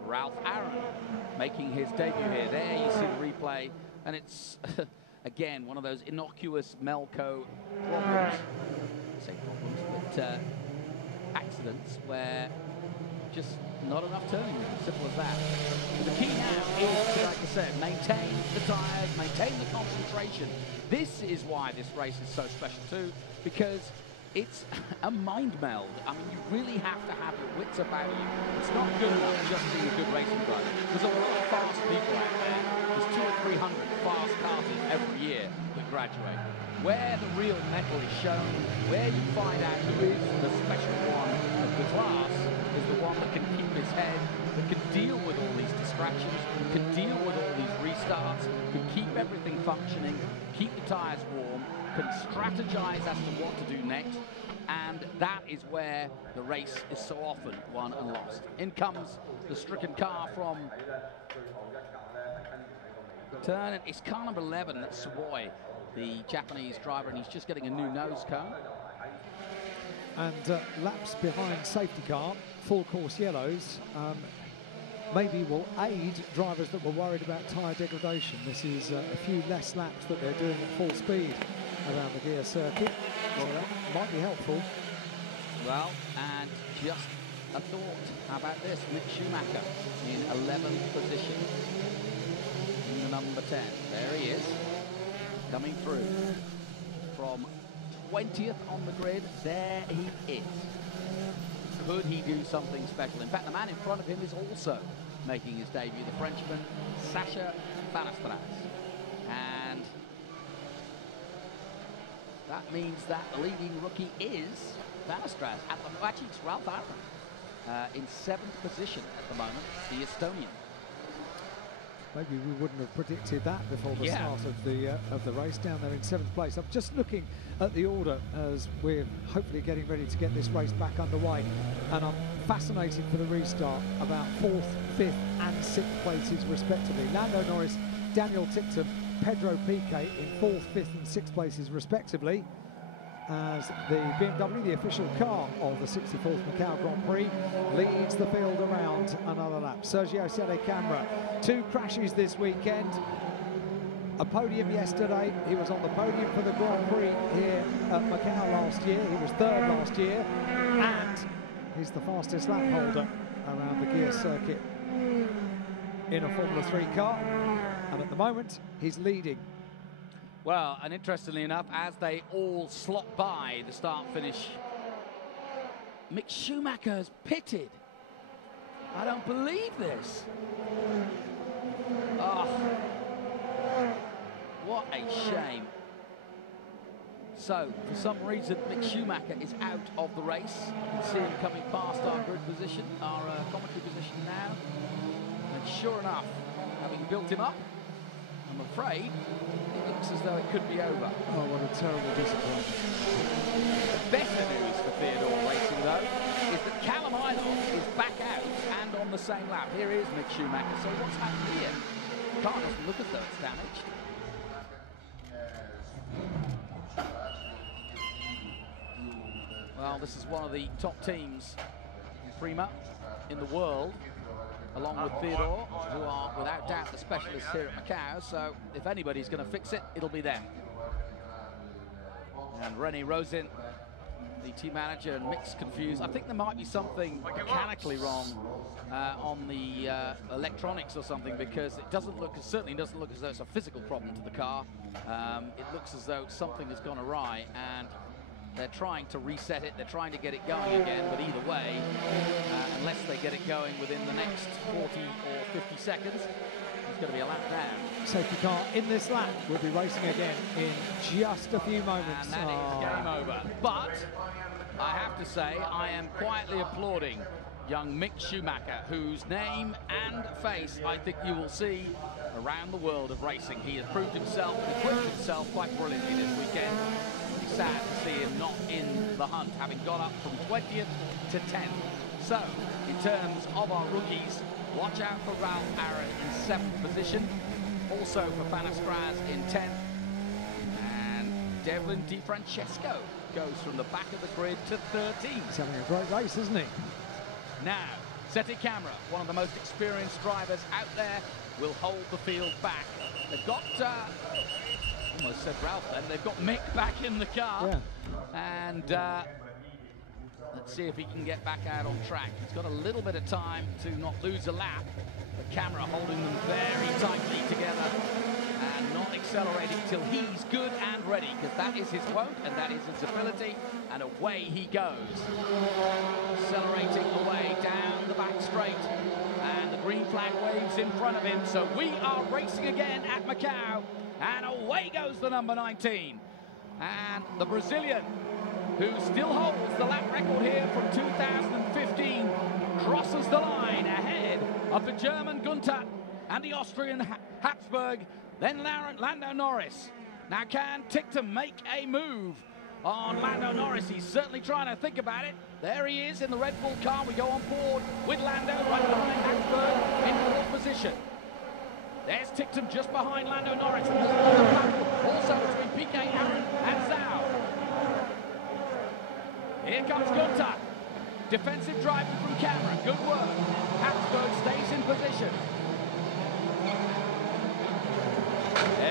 Ralph Aaron making his debut here. There you see the replay, and it's again one of those innocuous Melco problems. I say problems, but accidents where just not enough turning room. Simple as that. But the key now is, like I said, maintain the tyres, maintain the concentration. This is why this race is so special too, because it's a mind meld. I mean, you really have to have your wits about you. It's not good enough just being a good racing driver. There's a lot of fast people out there. There's 200 or 300 fast karters every year that graduate. Where the real metal is shown, where you find out who is the special one of the class, is the one that can keep his head, that can deal with all these distractions, can deal with all these restarts, can keep everything functioning, keep the tyres warm, can strategize as to what to do next, and that is where the race is so often won and lost. In comes the stricken car from the turn, and it's car number 11, that's Savoy, the Japanese driver, and he's just getting a new nose cone. And laps behind safety car, full course yellows, maybe will aid drivers that were worried about tyre degradation. This is a few less laps that they're doing at full speed around the gear circuit, so that might be helpful. Well, and just a thought, how about this? Mick Schumacher in 11th position in the number 10. There he is, coming through from 20th on the grid. There he is. Could he do something special? In fact, the man in front of him is also making his debut, the Frenchman, Sacha Vanastras. And that means that the leading rookie is Vanastras. Actually, it's Ralph Aaron in 7th position at the moment, the Estonian. Maybe we wouldn't have predicted that before the start of the race, down there in 7th place. I'm just looking at the order as we're hopefully getting ready to get this race back underway, and I'm fascinated for the restart about 4th, 5th and 6th places respectively. Lando Norris, Daniel Ticktum, Pedro Piquet in 4th, 5th and 6th places respectively, as the BMW, the official car of the 64th Macau Grand Prix, leads the field around another lap. Sergio Sette Camera, 2 crashes this weekend, a podium yesterday. He was on the podium for the Grand Prix here at Macau last year. He was 3rd last year, and he's the fastest lap holder around the gear circuit in a Formula 3 car, and at the moment he's leading. Well, and interestingly enough, as they all slot by the start-finish, Mick Schumacher has pitted. I don't believe this. Oh, what a shame. So, for some reason, Mick Schumacher is out of the race. You can see him coming past our grid position, our commentary position now. And sure enough, having built him up, I'm afraid it looks as though it could be over. Oh, what a terrible disappointment. The better news for Theodore Racing, though, is that Callum Ilott is back out and on the same lap. Here is Mick Schumacher. So what's happened here? Car doesn't look as though it's damaged. Well, this is one of the top teams, Prima, in the world, along with Theodore, who are without doubt the specialists here at Macau. So if anybody's going to fix it, it'll be them. And René Rosin, the team manager, and Mick's confused. I think there might be something mechanically wrong on the electronics or something, because it doesn't look, certainly doesn't look as though it's a physical problem to the car. It looks as though something has gone awry, and they're trying to reset it, they're trying to get it going again, but either way, unless they get it going within the next 40 or 50 seconds, it's going to be a lap down. Safety car in this lap will be racing again in just a few moments. And that is game over. But I have to say, I am quietly applauding young Mick Schumacher, whose name and face I think you will see around the world of racing. He has proved himself and equipped himself quite brilliantly this weekend. It's sad to see him not in the hunt, having got up from 20th to 10th. So, in terms of our rookies, watch out for Ralph Aaron in 7th position. Also for Panis Kras in 10th. And Devlin Di Francesco goes from the back of the grid to 13th. He's having a great race, isn't he? Now, Seti Camera, one of the most experienced drivers out there, will hold the field back. They've got, almost said Ralph then, they've got Mick back in the car. Yeah. And let's see if he can get back out on track. He's got a little bit of time to not lose a lap. The Camera holding them very tightly together and not accelerating till he's good and ready, because that is his quote and that is his ability, and away he goes. Accelerating away down the back straight, and the green flag waves in front of him. So we are racing again at Macau, and away goes the number 19. And the Brazilian, who still holds the lap record here from 2015, crosses the line ahead of the German Gunther and the Austrian Habsburg, then Lando Norris. Now, can Ticktum make a move on Lando Norris? He's certainly trying to think about it. There he is in the Red Bull car. We go on board with Lando right behind Habsburg in fourth position. There's Ticktum just behind Lando Norris. And also between Piquet, Aaron and Zhao. Here comes Gunther. Defensive driving from Cameron. Good work. Habsburg stays in position.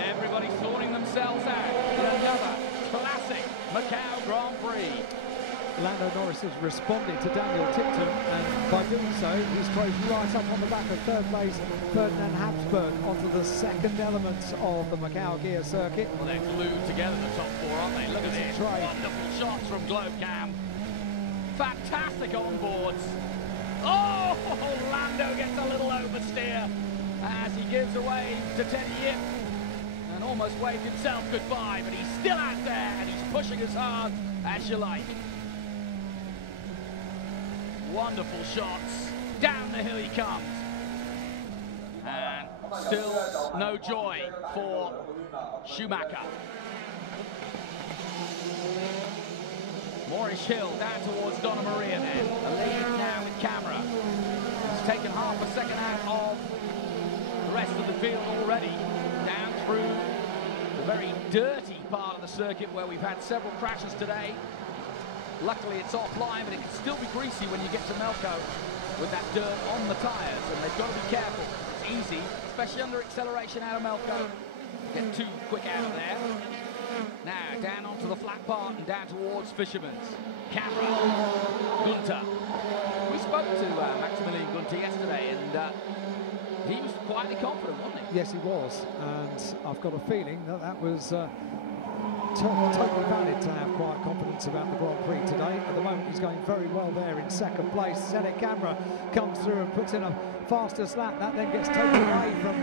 Everybody sorting themselves out in another classic Macau Grand Prix. Lando Norris has responded to Daniel Ticktum, and by doing so, he's closed right up on the back of third place Ferdinand Habsburg onto the second elements of the Macau gear circuit. Well, they're glued together, the top four, aren't they? Look at this. Wonderful shots from Globecam. Fantastic onboards. Oh, Lando gets a little oversteer as he gives away to Teddy Yip and almost waved himself goodbye, but he's still out there and he's pushing as hard as you like. Wonderful shots. Down the hill he comes. And still no joy for Schumacher. Moorish Hill down towards Donna Maria then. A lead now with Camera. He's taken half a second out of the rest of the field already. Down through the very dirty part of the circuit where we've had several crashes today. Luckily it's offline, but it can still be greasy when you get to Melco with that dirt on the tyres, and they've got to be careful. It's easy, especially under acceleration out of Melco. Get too quick out of there. Now down onto the flat part and down towards Fisherman's. Camera, Gunther. We spoke to Maximilian and he was quietly confident, wasn't he? Yes, he was, and I've got a feeling that that was totally valid to have quiet confidence about the Grand Prix today. At the moment, he's going very well there in second place. Zedek Camera comes through and puts in a fastest lap. That then gets taken away from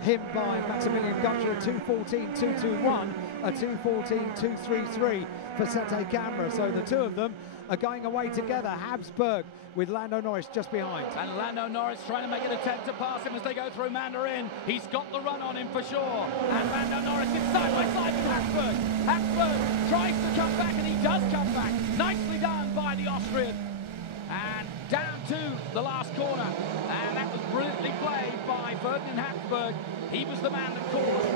him by Maximilian Gunter, a 2:14.221, a 2:14.233 for Zedek Camera. So the two of them are going away together. Habsburg with Lando Norris just behind. And Lando Norris trying to make an attempt to pass him as they go through Mandarin. He's got the run on him for sure. And Lando Norris is side by side with Habsburg. Habsburg tries to come back, and he does come back. Nicely done by the Austrian. And down to the last corner. And that was brilliantly played by Ferdinand Habsburg. He was the man that caused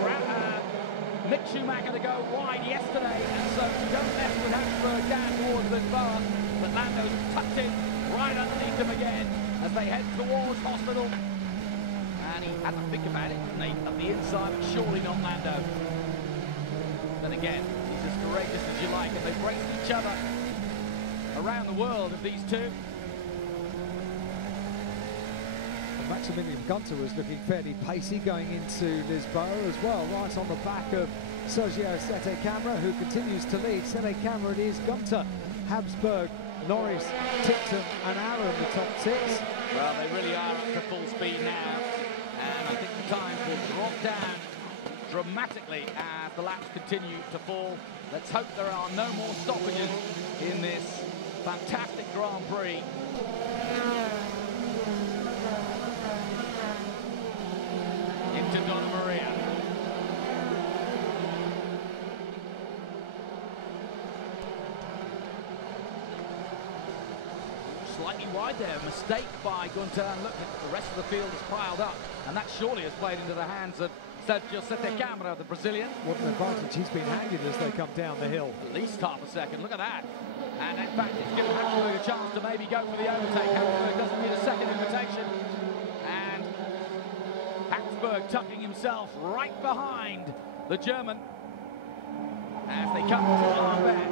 Mick Schumacher to go wide yesterday, and so to go left with Habsburg down towards Lisboa, but Lando's tucked in right underneath them again as they head towards hospital. And he had to think about it, didn't he? Up the inside, but surely not Lando. Then again, he's as courageous as you like, and they've raced each other around the world of these two. Maximilian Gunter was looking fairly pacey going into Lisboa as well, right on the back of Sergio Sette Camera, who continues to lead. Sette Camera, it is Gunter, Habsburg, Norris, Tipton and Aaron, the top six. Well, they really are up to full speed now, and I think the times will drop down dramatically as the laps continue to fall. Let's hope there are no more stoppages in this fantastic Grand Prix. Into Donna Maria. Slightly wide there, mistake by Gunter, and look, the rest of the field is piled up, and that surely has played into the hands of Sergio Sette Camera, the Brazilian. What an advantage he's been handed as they come down the hill. At least half a second, look at that. And in fact, it's given Habsburg a chance to maybe go for the overtake. Habsburg doesn't get a second invitation. And Habsburg tucking himself right behind the German as they come to Arbet.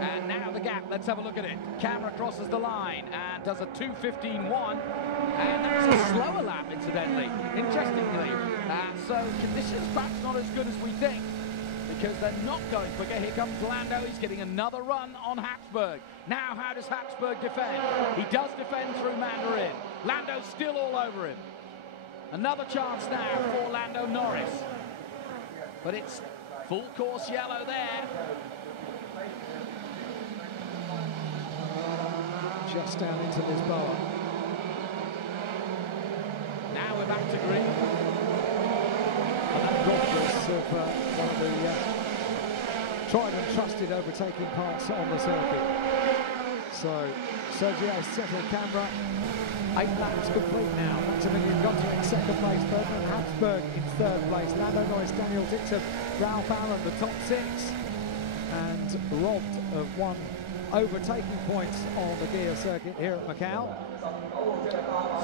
And now the gap, let's have a look at it. Camera crosses the line and does a 2:15.1. And there's a slower lap, incidentally, interestingly. So conditions perhaps not as good as we think, because they're not going quicker. Here comes Lando. He's getting another run on Habsburg. Now, how does Habsburg defend? He does defend through Mandarin. Lando's still all over him. Another chance now for Lando Norris. But it's full course yellow there. Just down into Lisboa. Now we're back to green. And that golfers of one of the tried and trusted overtaking parts on the circuit. So Sergio Sette Camera, 8 laps complete now. Maximilian Gunter in second place, Ferdinand Habsburg in third place, Lando Norris, Daniel Dixon, Ralph Aaron, the top 6, and robbed of one overtaking points on the gear circuit here at Macau.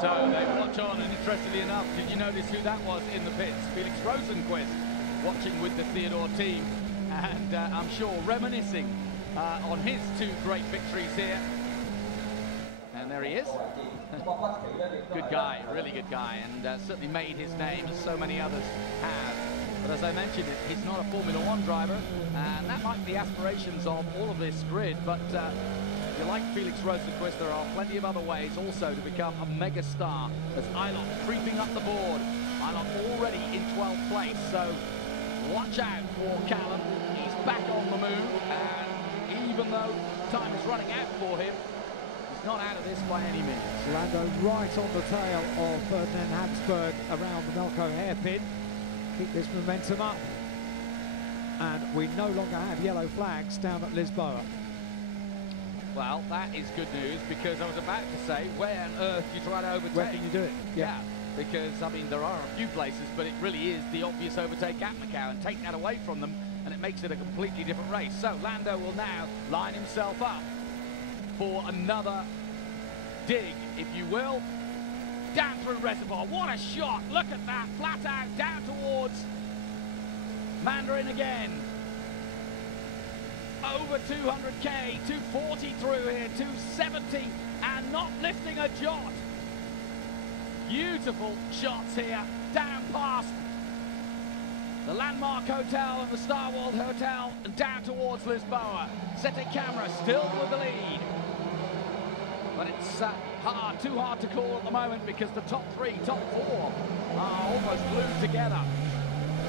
So they watch on, and interestingly enough, did you notice who that was in the pits? Felix Rosenqvist watching with the Theodore team, and I'm sure reminiscing on his 2 great victories here. And there he is. Good guy, really good guy, and certainly made his name as so many others have. But as I mentioned, he's not a Formula 1 driver, and that might be the aspirations of all of this grid, but if you like Felix Rosenqvist, there are plenty of other ways also to become a mega star. As Eilert creeping up the board. Eilert already in 12th place, so watch out for Callum. He's back on the move, and even though time is running out for him, he's not out of this by any means. Lando right on the tail of Ferdinand Habsburg around the Melco hairpin. Keep this momentum up. And we no longer have yellow flags down at Lisboa. Well, that is good news, because I was about to say, where on earth do you try to overtake? Where can you do it? Yeah, because, I mean, there are a few places, but it really is the obvious overtake at Macau, and take that away from them, and it makes it a completely different race. So Lando will now line himself up for another dig, if you will. Down through Reservoir. What a shot. Look at that. Flat out, down towards Mandarin again. over 200k, 240 through here, 270, and not lifting a jot. Beautiful shots here, down past the Landmark Hotel and the Star World Hotel, and down towards Lisboa. Sete Camera still with the lead. But it's hard, too hard to call at the moment because the top three, top four are almost glued together.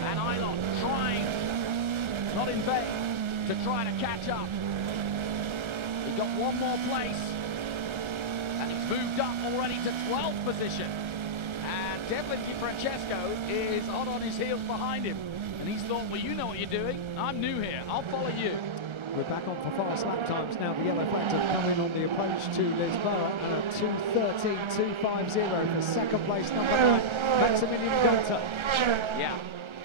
And Ilon trying, not in vain, to try to catch up. He got one more place, and he's moved up already to 12th position. And Devlin DiFrancesco is hot on his heels behind him. And he's thought, well, you know what you're doing. I'm new here. I'll follow you. We're back on for fast lap times now. The yellow flags have come in on the approach to Lisboa, and a 2:13.250 for second place, number 9, Maximilian Gunter. Yeah,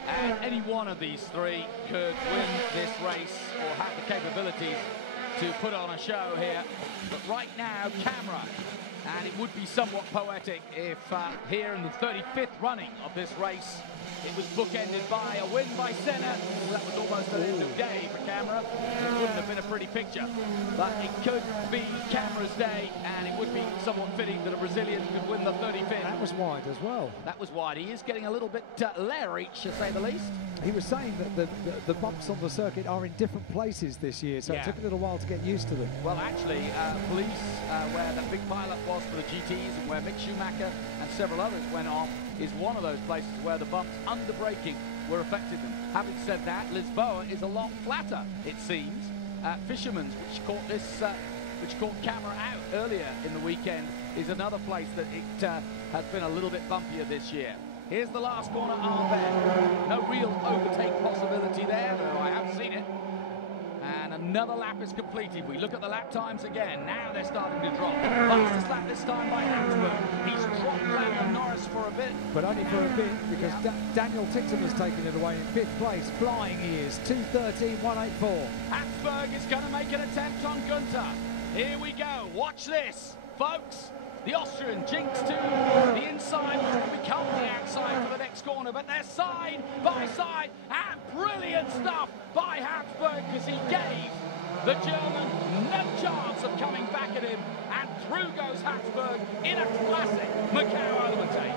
and any one of these three could win this race or have the capabilities to put on a show here. But right now, Camera, and it would be somewhat poetic if here in the 35th running of this race, it was bookended by a win by Senna. That was almost an end of day for Camera. It wouldn't have been a pretty picture, but it could be Camera's day, and it would be somewhat fitting that a Brazilian could win the 35th. That was wide as well. That was wide. He is getting a little bit leery, to say the least. He was saying that the bumps on the circuit are in different places this year, so it took a little while to get used to them. Well, actually, Police, where the big pilot was for the GTs and where Mick Schumacher and several others went off, is one of those places where the bumps under braking were affecting them. Having said that, Lisboa is a lot flatter, it seems. Fisherman's, which caught Camera out earlier in the weekend, is another place that it has been a little bit bumpier this year. Here's the last corner, Arben. No real overtake possibility there, though I have seen it. And another lap is completed. We look at the lap times again. Now they're starting to drop. Fastest lap this time by Habsburg. He's dropped Lando Norris for a bit. But only for a bit, because Daniel Tickton has taken it away in 5th place. Flying he is, 2:13.184. Habsburg is going to make an attempt on Gunter. Here we go. Watch this, folks. The Austrian jinks to the inside, which will become the outside for the next corner, but they're side by side, and brilliant stuff by Habsburg, because he gave the German no chance of coming back at him, and through goes Habsburg in a classic Macau overtake.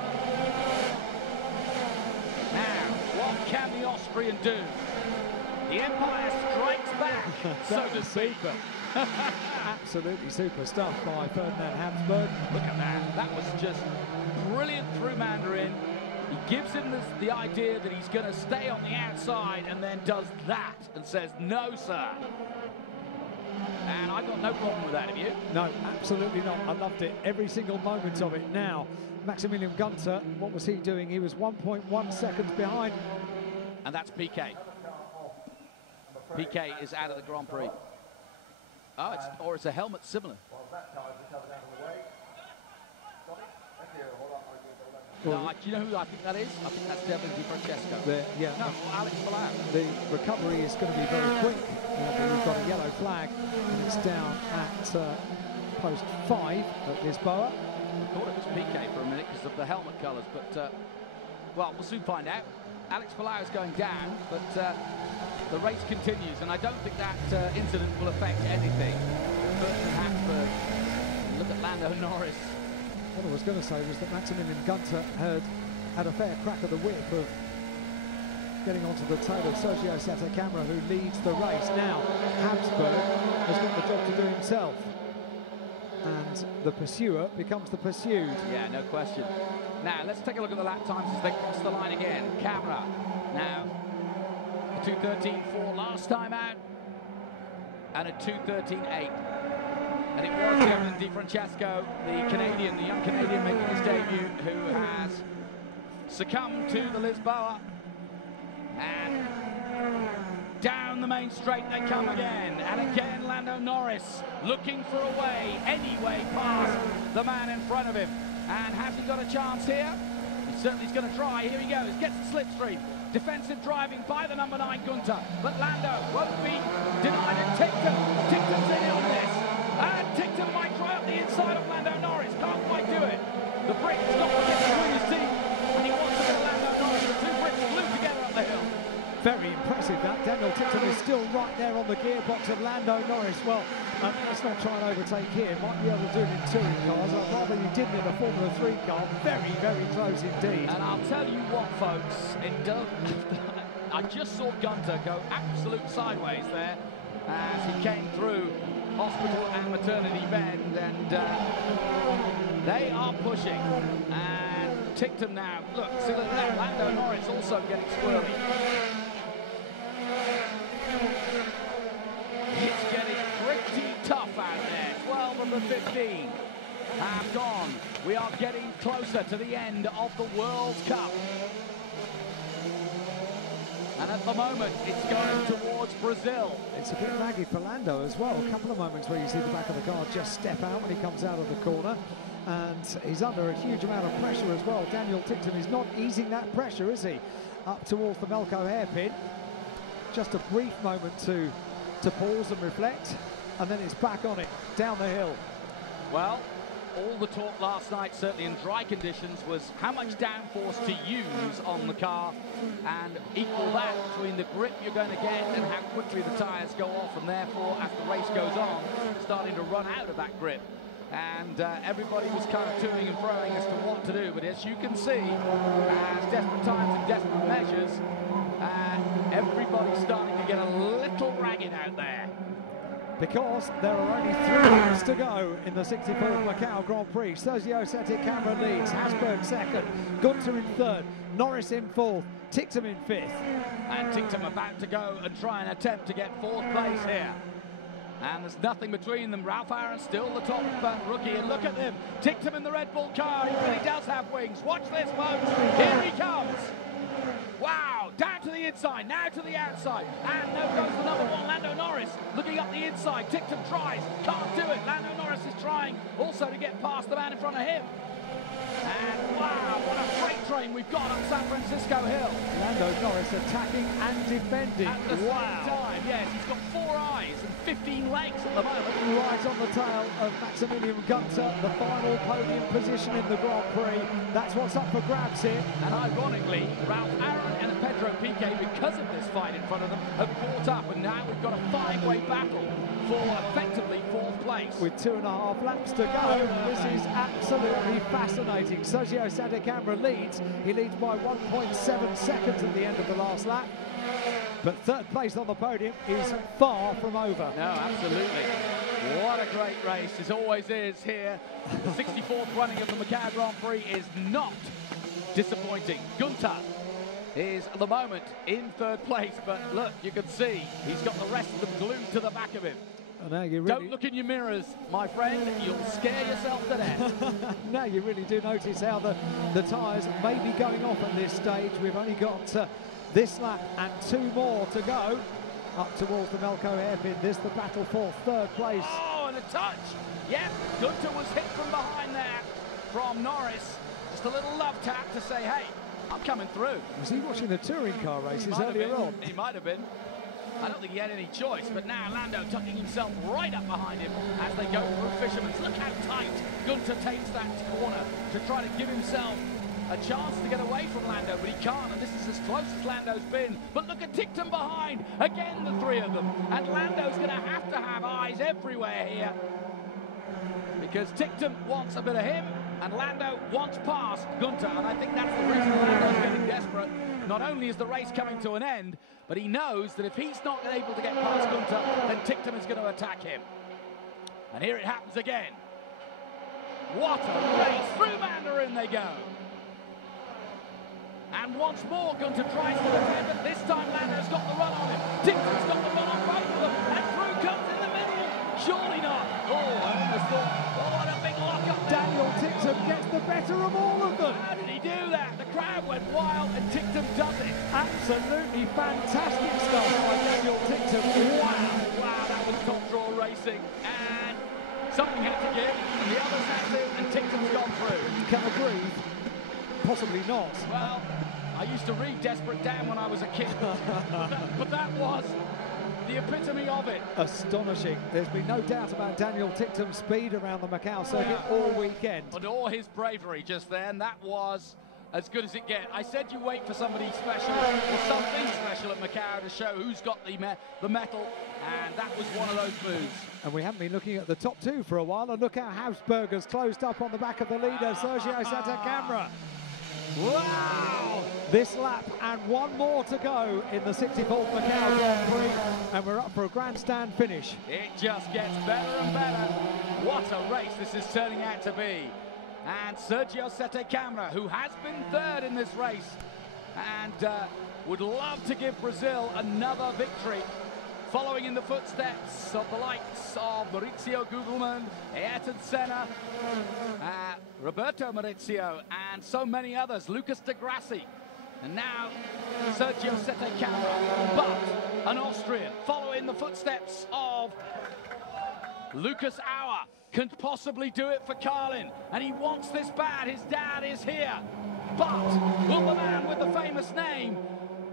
Now, what can the Austrian do? The Empire strikes back, so to speak. Absolutely super stuff by Ferdinand Habsburg. Look at that. That was just brilliant through Mandarin. He gives him the idea that he's going to stay on the outside, and then does that and says, no, sir. And I've got no problem with that, have you? No, absolutely not. I loved it. Every single moment of it. Now, Maximilian Gunter, what was he doing? He was 1.1 seconds behind. And that's PK. PK is out of the Grand Prix. Oh, it's a helmet similar. No, do you know who I think that is? I think that's Devlin DiFrancesco. Yeah. No, Alex Palau. The recovery is going to be very quick. We've got a yellow flag, and it's down at post 5 at Lisboa. I thought it was PK for a minute because of the helmet colours, but well, we'll soon find out. Alex Palau is going down, but the race continues, and I don't think that incident will affect anything. Ferdinand Habsburg, look at Lando Norris. What I was going to say was that Maximilian Gunter had a fair crack at the whip of getting onto the tail of Sergio Sete Camera, who leads the race. Now, Habsburg has got the job to do himself, and the pursuer becomes the pursued. Yeah, no question. Now, let's take a look at the lap times as they cross the line again. Camera, now, a 2:13.4 last time out, and a 2:13.8. And it was Devlin DiFrancesco, the Canadian, the young Canadian making his debut, who has succumbed to the Lisboa. And down the main straight they come again. And again, Lando Norris looking for a way, any way past the man in front of him. And has he got a chance here? He certainly is going to try. Here he goes, gets the slipstream. Defensive driving by the number 9 Gunter. But Lando won't be denied. And Tickton's in on this. And Tickton might try up the inside of Lando Norris. Can't quite do it. The Brit's got to get through his teeth. And he wants to get Lando Norris. The two Brits flew together up the hill. Very impressive that. Daniel Tickton is still right there on the gearbox of Lando Norris. Well, let's not try and overtake here. Might be able to do it in touring cars. I'd rather you didn't in a Formula 3 car. Very, very close indeed. And I'll tell you what, folks, it don't. I just saw Gunter go absolute sideways there as he came through Hospital and Maternity Bend, and they are pushing. And Ticktum now, look, see look at that, Lando Norris also getting squirrely. It's getting pretty tough out there. 12 of the 15 have gone. We are getting closer to the end of the World Cup. And at the moment, it's going towards Brazil. It's a bit laggy for Lando as well. A couple of moments where you see the back of the car just step out when he comes out of the corner. And he's under a huge amount of pressure as well. Daniel Ticktum is not easing that pressure, is he? Up towards the Melco hairpin. Just a brief moment to pause and reflect. And then it's back on it, down the hill. Well, all the talk last night, certainly in dry conditions, was how much downforce to use on the car and equal that between the grip you're going to get and how quickly the tyres go off, and therefore, as the race goes on, starting to run out of that grip. And everybody was kind of toing and froing as to what to do. But as you can see, as desperate times and desperate measures, everybody's starting to get a little ragged out there. Because there are only 3 laps to go in the 64th Macau Grand Prix. Sergio Sette Camera leads, Hasberg second, Gunter in third, Norris in fourth, Ticktum in fifth. And Ticktum about to go and try and attempt to get 4th place here. And there's nothing between them. Ralph Aaron still the top rookie. And look at them. Ticktum in the Red Bull car. He really does have wings. Watch this, folks. Here he comes. Wow, down to the inside, now to the outside, and there goes the number 1, Lando Norris, looking up the inside. Ticktum tries, can't do it. Lando Norris is trying also to get past the man in front of him. And wow, what a freight train we've got on San Francisco Hill. Lando Norris attacking and defending. At the same time, yes, he's got 4 eyes and 15 legs at the moment. Right on the tail of Maximilian Gunter, the final podium position in the Grand Prix. That's what's up for grabs here. And ironically, Ralph Aaron and Pedro Piquet, because of this fight in front of them, have caught up, and now we've got a 5-way battle for effectively 4th place. With 2.5 laps to go, this is absolutely fascinating. Sergio Sette Camera leads. He leads by 1.7 seconds at the end of the last lap. But 3rd place on the podium is far from over. No, absolutely. What a great race. It always is here. The 64th running of the Macau Grand Prix is not disappointing. Gunter is at the moment in 3rd place, but look, you can see he's got the rest of them glued to the back of him. Now you really don't look in your mirrors, my friend, you'll scare yourself to death. Now you really do notice how the tyres may be going off at this stage. We've only got this lap and 2 more to go up towards the Melco hairpin. This the battle for 3rd place. Oh, and a touch. Yep, Gunter was hit from behind there from Norris. Just a little love tap to say, hey, I'm coming through. Was he watching the touring car races earlier on? He might have been. I don't think he had any choice, but now Lando tucking himself right up behind him as they go through Fisherman's. Look how tight Gunter takes that corner to try to give himself a chance to get away from Lando, but he can't, and this is as close as Lando's been. But look at Ticktum behind. Again, the 3 of them. And Lando's going to have eyes everywhere here, because Ticktum wants a bit of him, and Lando wants past Gunter, and I think that's the reason Lando's getting desperate. Not only is the race coming to an end, but he knows that if he's not able to get past Gunter, then Ticktum is going to attack him. And here it happens again. What a race! Through Mandarin they go. And once more, Gunter tries to defend, but this time Lando's got the run on him. Ticktum's got the run on both of them, and through comes in the middle. Surely not. Oh, I almost thought, oh, what a big lock up there. Daniel Ticktum gets the better of all of them. How did he do that? The crowd went wild, and Ticktum does it. Absolutely fantastic stuff by Daniel Ticktum. Wow, that was top draw racing. And something had to give, and the others had to, and Ticktum's gone through. Can I breathe? Possibly not. Well, I used to read Desperate Dan when I was a kid, but that was the epitome of it. Astonishing. There's been no doubt about Daniel Ticktum's speed around the Macau circuit all weekend. And all his bravery just then. That was as good as it gets. I said you wait for somebody special or something special at Macau to show who's got the metal, and that was one of those moves. And we haven't been looking at the top two for a while, and look how Habsburger's closed up on the back of the leader, Sergio Santacamera. Wow! This lap and one more to go in the 64th Macau Grand Prix, and we're up for a grandstand finish. It just gets better and better. What a race this is turning out to be. And Sergio Santacamera, who has been third in this race, and would love to give Brazil another victory, following in the footsteps of the likes of Maurizio Gugelmin, Ayrton Senna, Roberto Maurizio, and so many others, Lucas de Grassi, and now Sergio Santacamera, but an Austrian, following the footsteps of Lucas Auer, can possibly do it for Carlin, and he wants this bad. His dad is here, but will the man with the famous name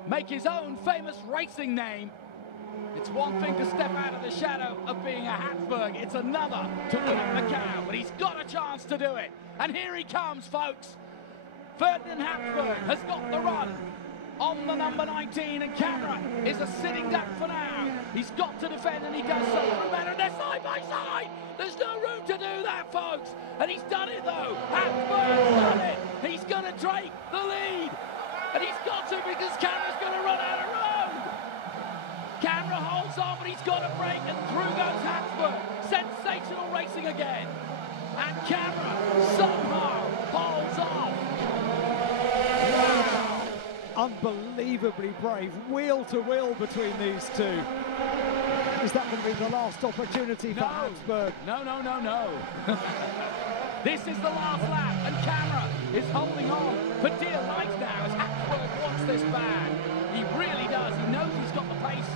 make his own famous racing name? It's one thing to step out of the shadow of being a Habsburg, it's another to win at Macau, but he's got a chance to do it. And here he comes, folks. Ferdinand Habsburg has got the run on the number 19, and Camera is a sitting duck for now. He's got to defend, and he does so for better. They're side by side. There's no room to do that, folks. And he's done it, though. Habsburg's done it. He's going to take the lead. And he's got to, because Camera's going to run out of road. Camera holds on, but he's got a break, and through goes Habsburg. Sensational racing again. And Camera somehow holds on. Unbelievably brave, wheel to wheel between these two. Is that going to be the last opportunity for Habsburg? No, no, no, no. This is the last lap, and Camera is holding on for dear life now as Habsburg wants this bag. He really does. He knows he's got the pace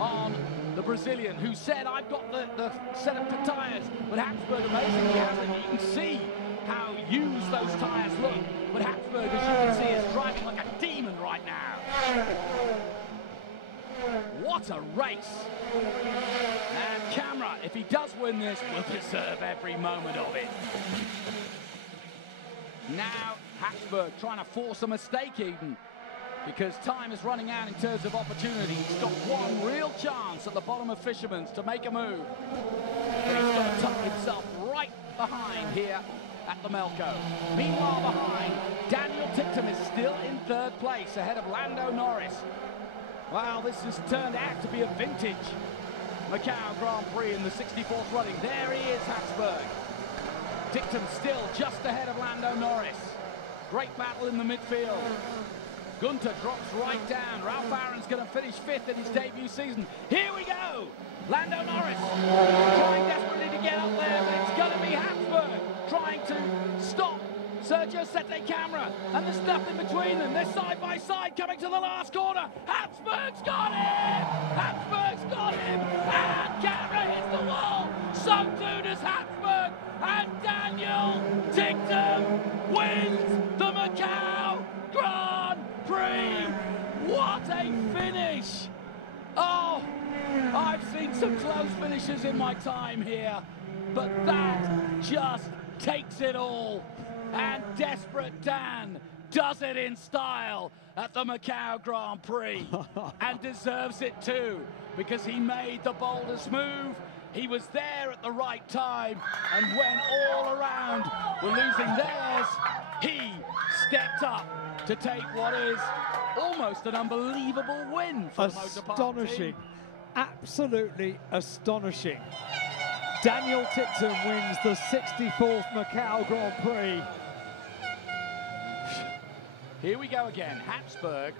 on the Brazilian, who said, I've got the setup for tyres, but Habsburg amazingly hasn't. You can see how used those tyres look, but Habsburg, as you can see, is driving like a demon right now. What a race. And Camera, if he does win this, will deserve every moment of it. Now Habsburg trying to force a mistake even, because time is running out in terms of opportunity. He's got one real chance at the bottom of Fisherman's to make a move, but he's got to tuck himself right behind here at the Melco. Meanwhile, behind, Daniel Tictum is still in third place, ahead of Lando Norris. Wow, this has turned out to be a vintage Macau Grand Prix in the 64th running. There he is, Habsburg. Tictum still just ahead of Lando Norris. Great battle in the midfield. Gunter drops right down. Ralph Aaron's going to finish fifth in his debut season. Here we go! Lando Norris trying desperately to get up there, but it's going to be Habsburg trying to stop Sergio Santacamera, and there's nothing between them. They're side by side coming to the last corner. Habsburg's got him! Habsburg's got him! And Camera hits the wall. So too does Habsburg. And Daniel Tictum wins the Macau Grand Prix. What a finish! Oh, I've seen some close finishes in my time here, but that just takes it all. And Desperate Dan does it in style at the Macau Grand Prix, and deserves it too, because he made the boldest move. He was there at the right time, and when all around were losing theirs, he stepped up to take what is almost an unbelievable win for the Motor Park astonishing, team. Absolutely astonishing. Daniel Tictum wins the 64th Macau Grand Prix. Here we go again. Habsburg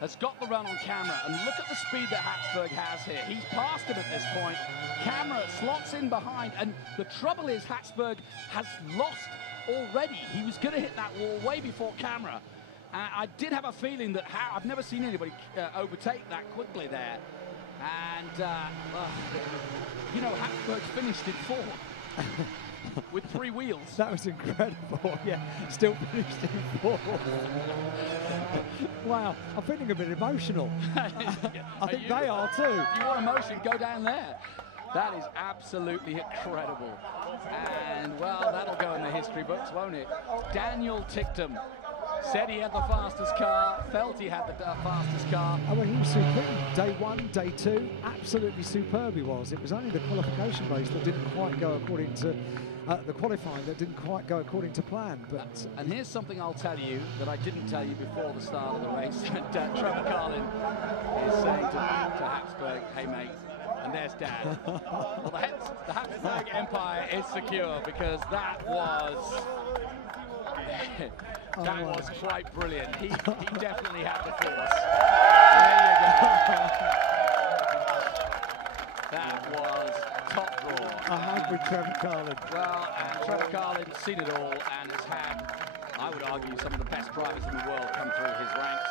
has got the run on Camera, and look at the speed that Habsburg has here. He's passed him at this point. Camera slots in behind, and the trouble is Habsburg has lost already. He was going to hit that wall way before Camera. I did have a feeling that I've never seen anybody overtake that quickly there. And, you know, Habsburg's finished in fourth with 3 wheels. That was incredible, yeah. Still finished in fourth. Wow, I'm feeling a bit emotional. I think they are too. If you want emotion, go down there. That is absolutely incredible. And, well, that'll go in the history books, won't it? Daniel Ticktum said he had the fastest car, felt he had the fastest car. Oh, well, he was superb. Day one, day two, absolutely superb he was. It was only the qualification race that didn't quite go according to, the qualifying that didn't quite go according to plan. But and here's something I'll tell you that I didn't tell you before the start of the race. Trevor Carlin is saying to Habsburg, hey, mate, and there's Dan. Well, the Habsburg Empire is secure because that was... that was quite brilliant. He definitely had the force. There you go. That was top draw. I had with Trevor Carlin. Well, and Trevor Carlin's seen it all and has had, I would argue, some of the best drivers in the world come through his ranks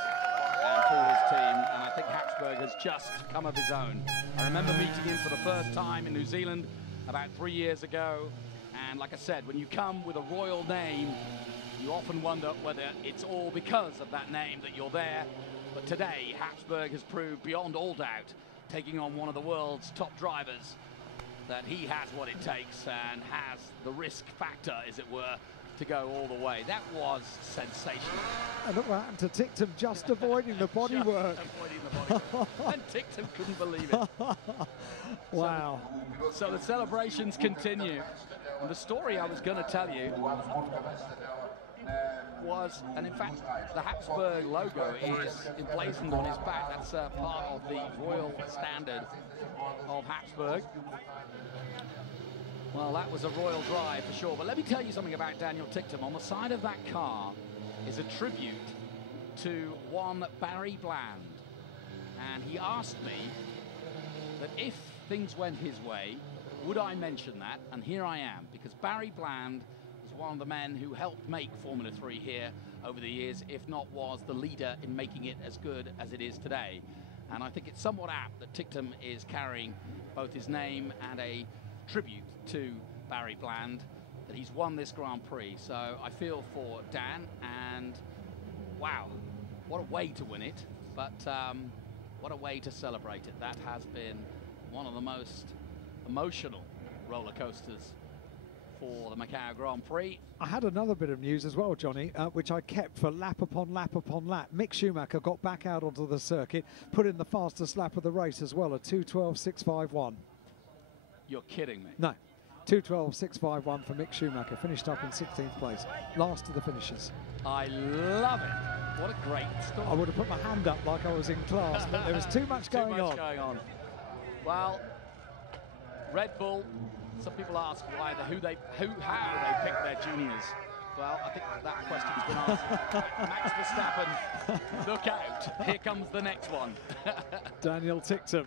and through his team. And I think Habsburg has just come of his own. I remember meeting him for the first time in New Zealand about 3 years ago. And like I said, when you come with a royal name, you often wonder whether it's all because of that name that you're there. But today, Habsburg has proved beyond all doubt, taking on one of the world's top drivers, that he has what it takes and has the risk factor, as it were, to go all the way. That was sensational. And look what happened to Ticktum, just avoiding the bodywork. And Ticktum couldn't believe it. Wow. So the celebrations continue. And the story I was going to tell you was, and in fact, the Habsburg logo is emblazoned on his back. That's part of the royal standard of Habsburg. Well, that was a royal drive for sure. But let me tell you something about Daniel Ticktum. On the side of that car is a tribute to one Barry Bland. And he asked me that if things went his way, would I mention that? And here I am, because Barry Bland was one of the men who helped make Formula 3 here over the years, if not was the leader in making it as good as it is today. And I think it's somewhat apt that Ticktum is carrying both his name and a tribute to Barry Bland, that he's won this Grand Prix. So I feel for Dan, and wow, what a way to win it, but what a way to celebrate it. That has been one of the most emotional roller coasters for the Macau Grand Prix. I had another bit of news as well, Johnny, which I kept for lap upon lap upon lap. Mick Schumacher got back out onto the circuit, put in the fastest lap of the race as well, a 2:12.651. You're kidding me. No, 2:12.651 for Mick Schumacher, finished up in 16th place, last of the finishers. I love it. What a great story. I would have put my hand up like I was in class, but there was too much going on. Well, Red Bull, some people ask how they picked their juniors. Well, I think that question's been answered. Max Verstappen, look out, here comes the next one. Daniel Ticktum.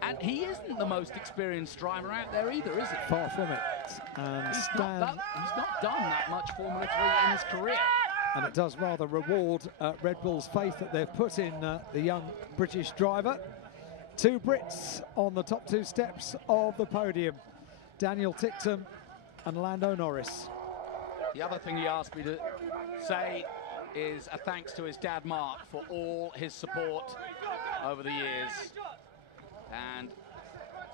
And he isn't the most experienced driver out there either, is he? Far from it. And he's not done that much Formula 3 in his career. And it does rather reward Red Bull's faith that they've put in the young British driver. Two Brits on the top two steps of the podium, Daniel Ticktum and Lando Norris. The other thing he asked me to say is a thanks to his dad Mark for all his support over the years. And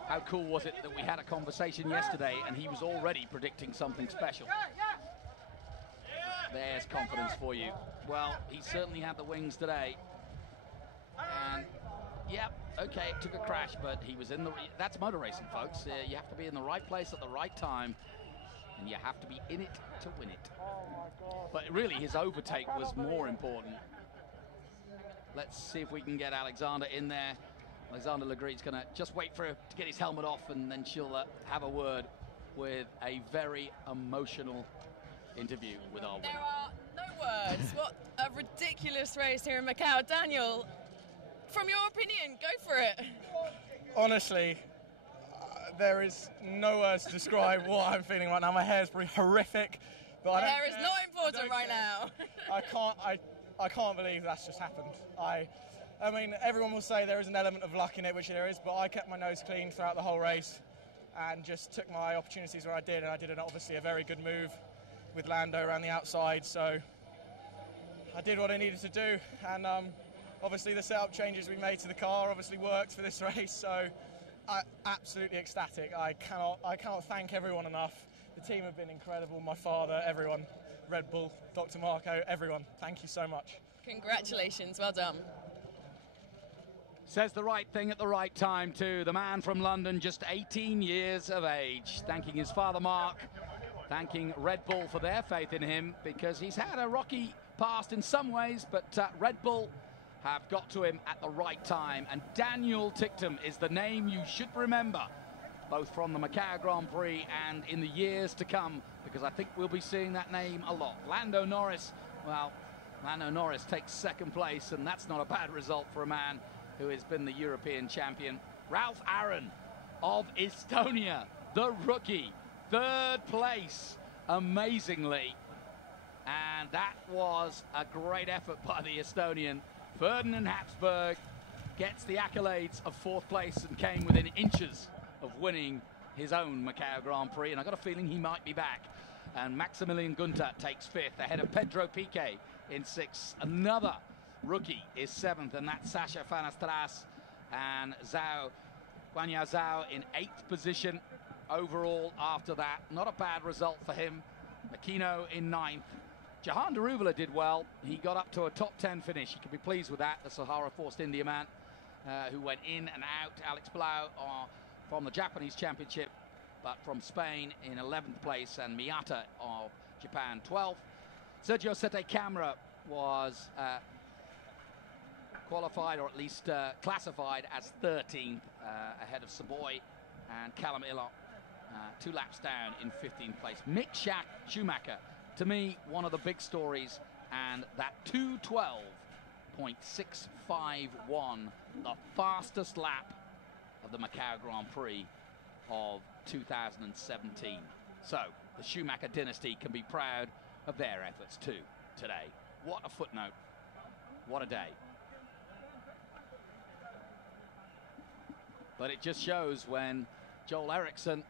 how cool was it that we had a conversation yesterday and he was already predicting something special. There's confidence for you. Well, he certainly had the wings today. And yeah, okay, it took a crash, but he was in the... That's motor racing, folks. You have to be in the right place at the right time, and you have to be in it to win it. But really, his overtake was more important. Let's see if we can get Alexander in there. Alexander Legree's going to just wait for her to get his helmet off, and then she'll have a word with a very emotional interview with our winner. There are no words. What a ridiculous race here in Macau. Daniel, from your opinion, go for it. Honestly, there is no words to describe what I'm feeling right now. My hair's pretty horrific. But hair is not important right now. I can't believe that's just happened. I mean, everyone will say there is an element of luck in it, which there is, but I kept my nose clean throughout the whole race and just took my opportunities where I did, and I did obviously a very good move with Lando around the outside, so I did what I needed to do, and obviously the setup changes we made to the car obviously worked for this race, so Absolutely ecstatic. I cannot thank everyone enough. The team have been incredible. My father, everyone, Red Bull, Dr. Marco, everyone. Thank you so much. Congratulations, well done. Says the right thing at the right time too. The man from London, just 18 years of age, thanking his father Mark, thanking Red Bull for their faith in him, because he's had a rocky past in some ways, but Red Bull have got to him at the right time. And Daniel Ticktum is the name you should remember, both from the Macau Grand Prix and in the years to come, because I think we'll be seeing that name a lot. Lando Norris, well, Lando Norris takes second place, and that's not a bad result for a man who has been the European champion. Ralph Aaron of Estonia, the rookie, third place, amazingly. And that was a great effort by the Estonian. Ferdinand Habsburg gets the accolades of fourth place and came within inches of winning his own Macau Grand Prix, and I got a feeling he might be back. And Maximilian Gunter takes fifth ahead of Pedro Piquet in sixth. Another rookie is seventh, and that's Sasha Fanastras, and Guanyu Zhao in eighth position overall after that. Not a bad result for him. Makino in ninth. Jahan Daruvula did well. He got up to a top 10 finish. You can be pleased with that. The Sahara Forced India man who went in and out. Alex Blau from the Japanese Championship, but from Spain in 11th place, and Miyata of Japan 12th. Sergio Sette Camara was qualified, or at least classified, as 13th ahead of Savoy, and Callum Ilott 2 laps down in 15th place. Mick Schumacher, to me, one of the big stories, and that 2:12.651, the fastest lap of the Macau Grand Prix of 2017. So the Schumacher dynasty can be proud of their efforts too today. What a footnote, what a day. But it just shows when Joel Eriksson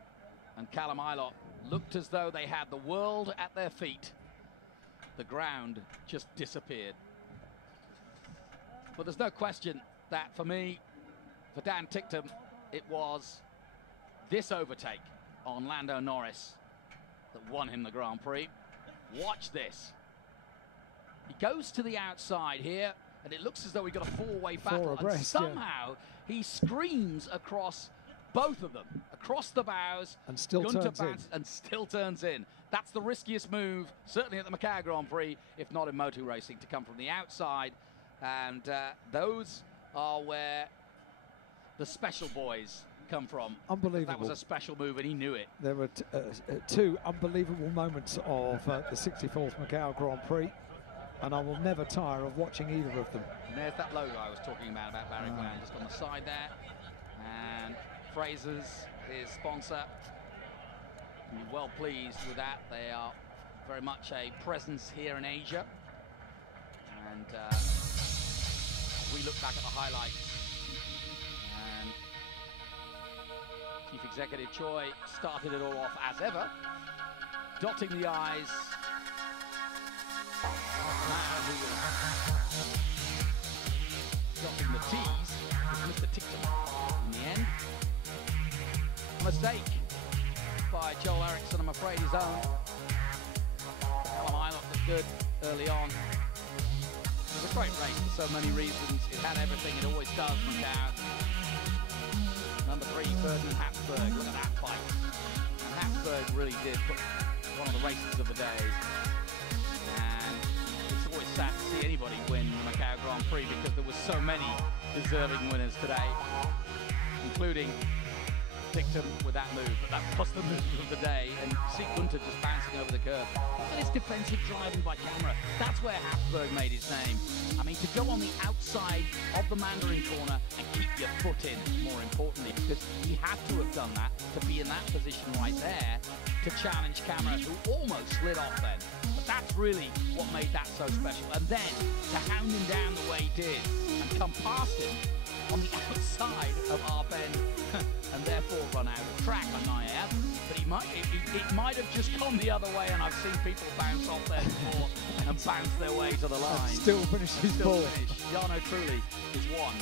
and Callum Ilott looked as though they had the world at their feet, the ground just disappeared. But there's no question that for me, for Dan Ticktum, it was this overtake on Lando Norris that won him the Grand Prix. Watch this. He goes to the outside here, and it looks as though we got a four-way battle, and somehow he screams across both of them, across the bows, and still turns in. That's the riskiest move, certainly at the Macau Grand Prix, if not in motor racing, to come from the outside. And those are where the special boys come from. Unbelievable. That was a special move, and he knew it. There were two unbelievable moments of the 64th Macau Grand Prix, and I will never tire of watching either of them. And there's that logo I was talking about Barry Glenn, just on the side there. And Fraser's, his sponsor, can be well pleased with that. They are very much a presence here in Asia. And we look back at the highlights, and Chief Executive Choi started it all off as ever, dotting the I's. Now who was dotting the T's was Mr. Ticktum. In the end, a mistake by Joel Eriksson, I'm afraid his own. Callum Ilott looked good early on. It was a great race for so many reasons. It had everything it always does, Macau. Number 3, Ferdinand Habsburg. Look at that fight. And Habsburg really did put one of the races of the day. And it's always sad to see anybody win the Macau Grand Prix, because there were so many deserving winners today, including Ticktum with that move. But that was the move of the day, and see Gunter just bouncing over the curb. Look at his defensive driving by camera. That's where Habsburg made his name. I mean, to go on the outside of the Mandarin corner and keep your foot in, more importantly, because he had to have done that to be in that position right there to challenge Camera, who almost slid off then. But that's really what made that so special. And then to hound him down the way he did and come past him on the outside of our bend and therefore run out of track, I might add. But it might have just gone the other way, and I've seen people bounce off there before and bounce their way to the line. Still finish his ball. Jarno Trulli is one.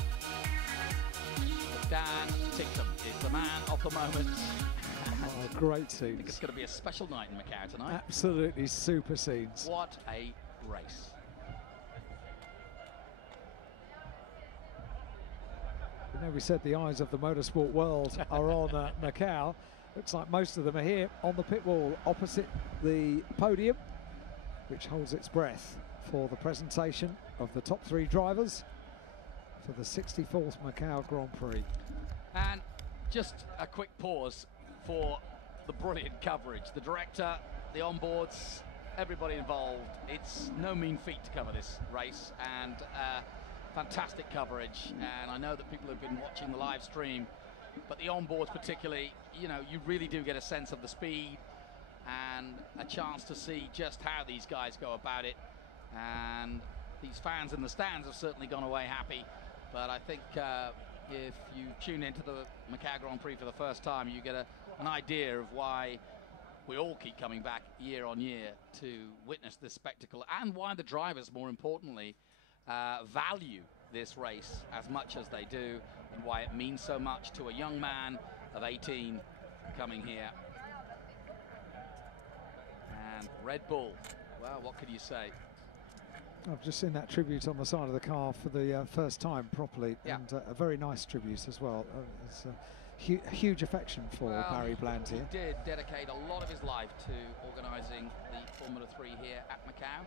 But Dan Tictum is the man of the moment. Oh, great scenes. I think it's going to be a special night in Macau tonight. Absolutely super scenes. What a race. You know, we said the eyes of the motorsport world are on Macau. Looks like most of them are here on the pit wall opposite the podium, which holds its breath for the presentation of the top 3 drivers for the 64th Macau Grand Prix. And just a quick pause for the brilliant coverage. The director, the onboards, everybody involved. It's no mean feat to cover this race, and fantastic coverage. And I know that people have been watching the live stream, but the onboards particularly, you know, you really do get a sense of the speed and a chance to see just how these guys go about it. And these fans in the stands have certainly gone away happy, but I think if you tune into the Macau Grand Prix for the first time, you get an idea of why we all keep coming back year on year to witness this spectacle, and why the drivers, more importantly, value this race as much as they do, and why it means so much to a young man of 18 coming here. And Red Bull, well, what could you say? I've just seen that tribute on the side of the car for the first time properly, and a very nice tribute as well. It's a huge affection for Barry Bland here. He did dedicate a lot of his life to organising the Formula 3 here at Macau,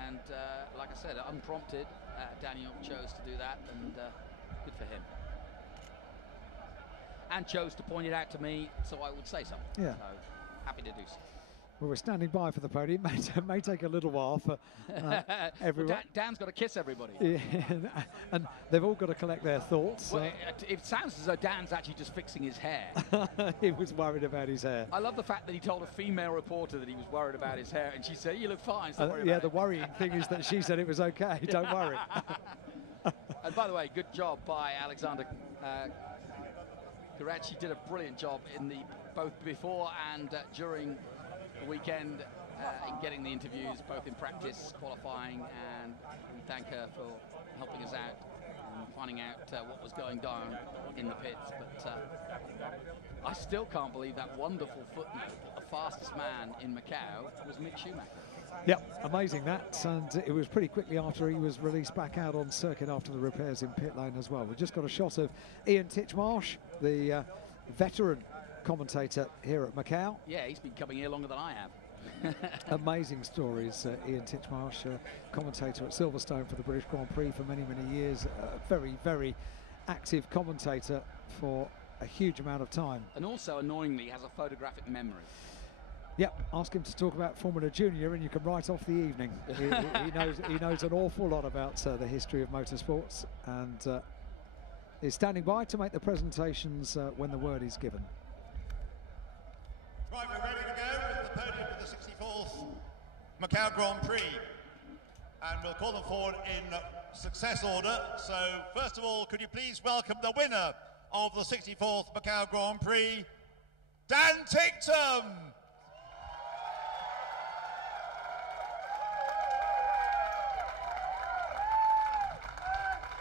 and like I said, unprompted, Daniel chose to do that, and good for him. And chose to point it out to me, so I would say something. Yeah. So, happy to do so. Well, we're standing by for the podium. It may take a little while for everyone. Well, Dan's got to kiss everybody. Yeah, and they've all got to collect their thoughts. Well, it sounds as though Dan's actually just fixing his hair. He was worried about his hair. I love the fact that he told a female reporter that he was worried about his hair, and she said, "You look fine." So yeah, the worrying thing is that she said it was okay. Don't worry. And by the way, good job by Alexander Garaci. Did a brilliant job in both before and during the weekend in getting the interviews, both in practice, qualifying, and we thank her for helping us out and finding out what was going down in the pits. But I still can't believe that wonderful footnote that the fastest man in Macau was Mick Schumacher. Yeah, amazing that, and it was pretty quickly after he was released back out on circuit after the repairs in pit lane as well. We've just got a shot of Ian Titchmarsh, the veteran commentator here at Macau. Yeah, he's been coming here longer than I have. Amazing stories. Ian Titchmarsh, commentator at Silverstone for the British Grand Prix for many, many years. A very, very active commentator for a huge amount of time. And also, annoyingly, has a photographic memory. Yep, ask him to talk about Formula Junior and you can write off the evening. he knows an awful lot about the history of motorsports, and is standing by to make the presentations when the word is given. Right, we're ready to go with the podium for the 64th Macau Grand Prix. And we'll call them forward in success order. So, first of all, could you please welcome the winner of the 64th Macau Grand Prix, Dan Tictum!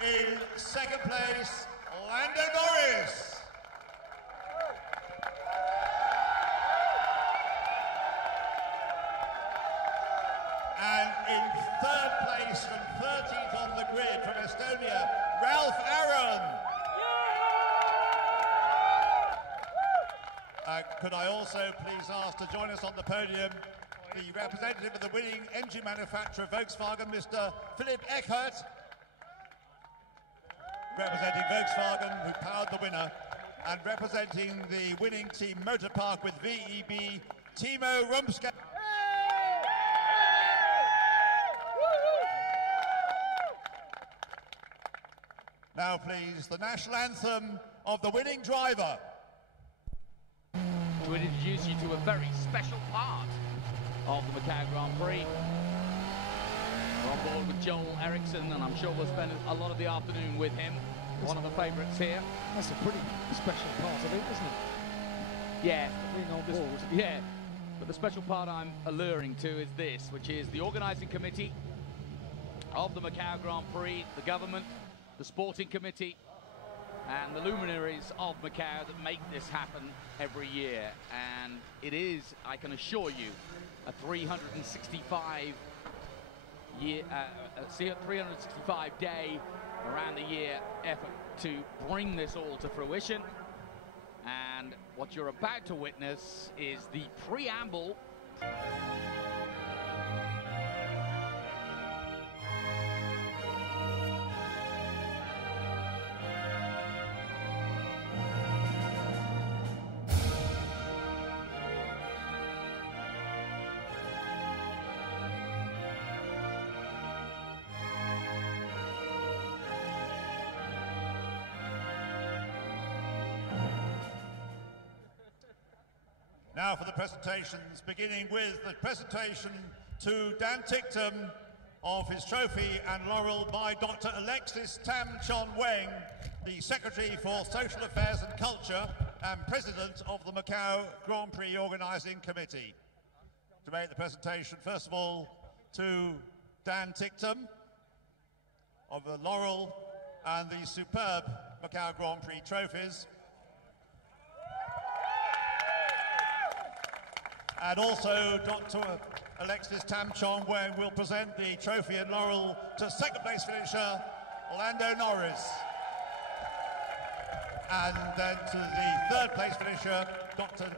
In second place, Lando Norris. And in third place, from 13th on the grid, from Estonia, Ralph Aron. Could I also please ask to join us on the podium the representative of the winning engine manufacturer Volkswagen, Mr. Philipp Eckert, representing Volkswagen, who powered the winner, and representing the winning team Motor Park with VEB, Timo Rumska. Now please, the national anthem of the winning driver. To introduce you to a very special part of the Macau Grand Prix. We're on board with Joel Eriksson, and I'm sure we'll spend a lot of the afternoon with him. One of the favourites here. That's a pretty special part of it, isn't it? Yeah. Being on board. Yeah. But the special part I'm alluring to is this, which is the organising committee of the Macau Grand Prix, the government, the sporting committee, and the luminaries of Macau that make this happen every year. And it is, I can assure you, a 365-day around the year effort to bring this all to fruition. And what you're about to witness is the preamble. Now for the presentations, beginning with the presentation to Dan Tictum of his trophy and laurel by Dr. Alexis Tam Chon Weng, the Secretary for Social Affairs and Culture and President of the Macau Grand Prix Organising Committee. To make the presentation, first of all, to Dan Tictum of the laurel and the superb Macau Grand Prix trophies. And also Dr. Alexis Tam Chon Weng will present the trophy and laurel to second place finisher Lando Norris. And then to the third place finisher, Dr.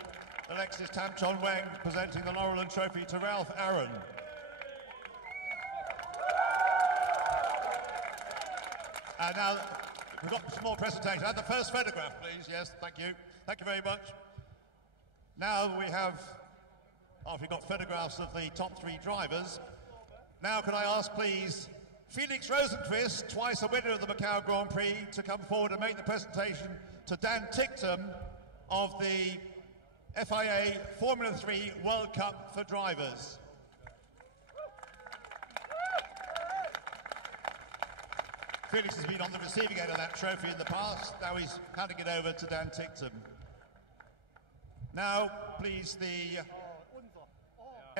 Alexis Tam Chon Weng presenting the laurel and trophy to Ralph Aaron. And now we've got some more presentations. And the first photograph, please. Yes, thank you. Thank you very much. Now we have, after we've got photographs of the top three drivers, now can I ask, please, Felix Rosenqvist, twice a winner of the Macau Grand Prix, to come forward and make the presentation to Dan Tictum of the FIA Formula 3 World Cup for drivers. Felix has been on the receiving end of that trophy in the past. Now he's handing it over to Dan Tictum. Now, please, the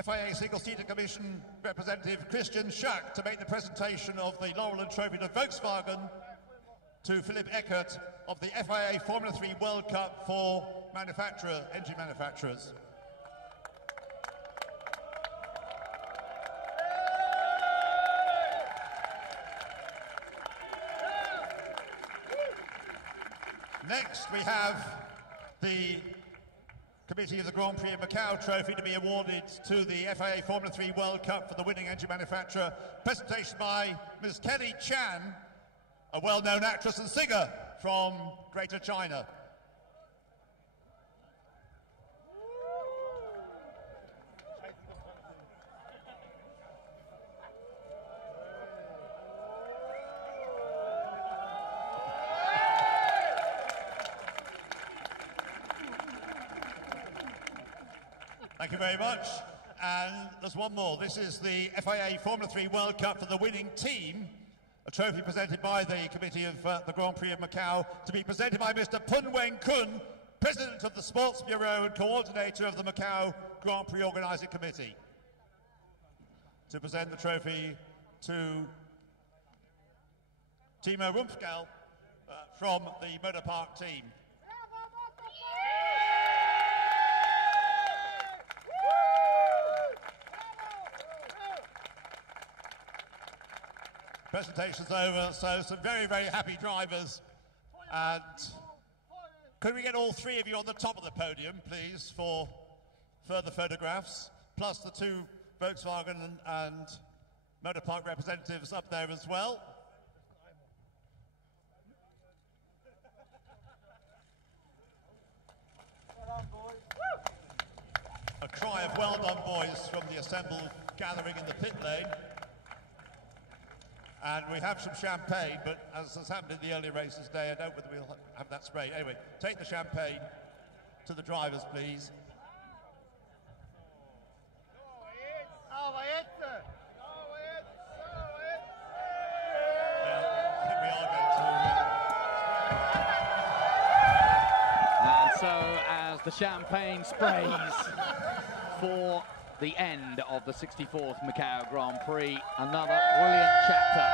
FIA Single-Seater Commission representative Christian Schack to make the presentation of the laurel and trophy to Volkswagen, to Philip Eckert of the FIA Formula 3 World Cup for engine manufacturers. Next, we have the Committee of the Grand Prix of Macau trophy to be awarded to the FIA Formula 3 World Cup for the winning engine manufacturer. Presentation by Ms. Kelly Chan, a well-known actress and singer from Greater China. Thank you very much. And there's one more. This is the FIA Formula 3 World Cup for the winning team, a trophy presented by the Committee of the Grand Prix of Macau, to be presented by Mr. Pun Weng Kun, President of the Sports Bureau and Coordinator of the Macau Grand Prix Organising Committee. To present the trophy to Timo Rumpfgall from the Motor Park team. Presentation's over, so some very, very happy drivers. And could we get all three of you on the top of the podium, please, for further photographs, plus the two Volkswagen and Motor Park representatives up there as well. A cry of well done, boys, from the assembled gathering in the pit lane. And we have some champagne, but as has happened in the earlier races today, I don't know whether we'll have that spray. Anyway, take the champagne to the drivers, please. I think we are going to... And so, as the champagne sprays for the end of the 64th Macau Grand Prix, another brilliant chapter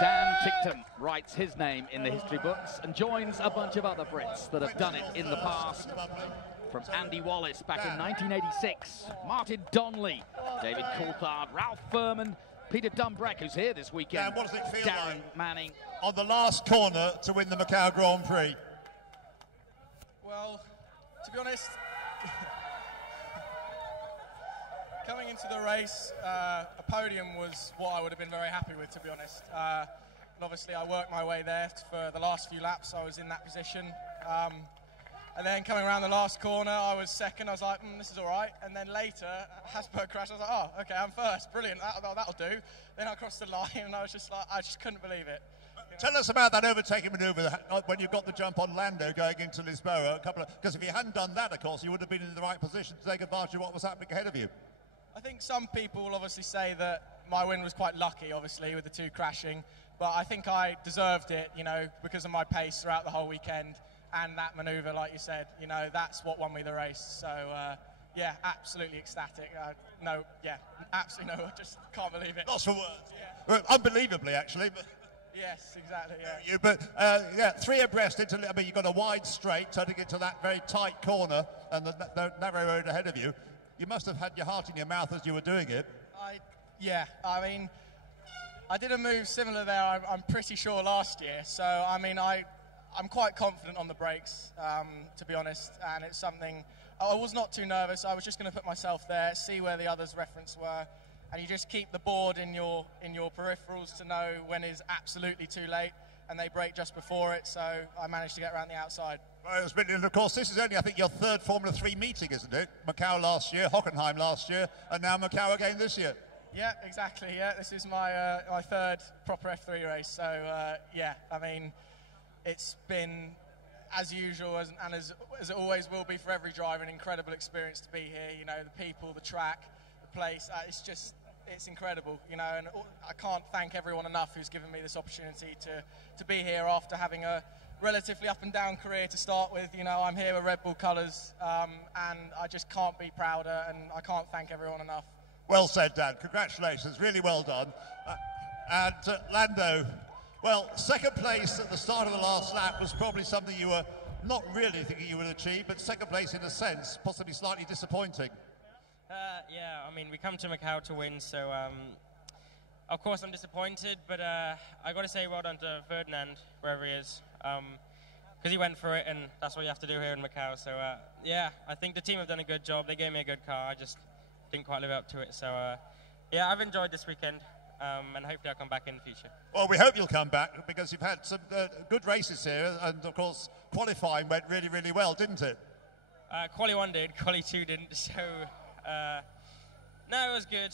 Dan Ticktum writes his name in the history books and joins a bunch of other Brits that have done it in the past. From Andy Wallace back in 1986, Martin Donnelly, David Coulthard, Ralph Furman, Peter Dumbreck, who's here this weekend, Dan, what does it feel Darren like Manning. on the last corner to win the Macau Grand Prix? Well, to be honest, coming into the race, a podium was what I would have been very happy with, to be honest. And obviously, I worked my way there for the last few laps. I was in that position. And then coming around the last corner, I was second. I was like, this is all right. And then later, Hasbro crashed. I was like, oh, okay, I'm first. Brilliant. That'll do. Then I crossed the line, and I was just like, I just couldn't believe it. Tell us about that overtaking manoeuvre when you got the jump on Lando going into Lisboa. Because if you hadn't done that, of course, you would have been in the right position to take advantage of what was happening ahead of you. I think some people will obviously say that my win was quite lucky, obviously, with the two crashing. But I think I deserved it, you know, because of my pace throughout the whole weekend. And that manoeuvre, like you said, you know, that's what won me the race. So, yeah, absolutely ecstatic. Absolutely no, I just can't believe it. Lost for words. Yeah. Well, unbelievably, actually. But yes, exactly, yeah. Yeah, three abreast into, I mean, you've got a wide straight turning into that very tight corner and the narrow road ahead of you. You must have had your heart in your mouth as you were doing it. I mean, I did a move similar there, I'm pretty sure, last year. So, I mean, I'm quite confident on the brakes, to be honest, and it's something, I was not too nervous. I was just going to put myself there, see where the others' reference were, and you just keep the board in your peripherals to know when is absolutely too late, and they brake just before it, so I managed to get around the outside. Well, it was brilliant. Of course, this is only, I think, your third Formula 3 meeting, isn't it? Macau last year, Hockenheim last year, and now Macau again this year. Yeah, exactly, yeah. This is my my third proper F3 race, so, yeah, I mean, it's been, as usual, and as it always will be for every driver, an incredible experience to be here. You know, the people, the track, the place, it's incredible, you know, and I can't thank everyone enough who's given me this opportunity to be here after having a relatively up and down career to start with. You know, I'm here with Red Bull colours, and I just can't be prouder, and I can't thank everyone enough. Well said, Dan. Congratulations. Really well done. And Lando, well, second place at the start of the last lap was probably something you were not really thinking you would achieve, but second place in a sense, possibly slightly disappointing. Yeah, I mean, we come to Macau to win, so of course I'm disappointed, but I got to say well done to Ferdinand, wherever he is, because he went for it, and that's what you have to do here in Macau. So yeah, I think the team have done a good job. They gave me a good car. I just didn't quite live up to it. So yeah, I've enjoyed this weekend. And hopefully I'll come back in the future. Well, we hope you'll come back because you've had some good races here, and of course qualifying went really, really well, didn't it? Quali 1 did, Quali 2 didn't, so no, it was good.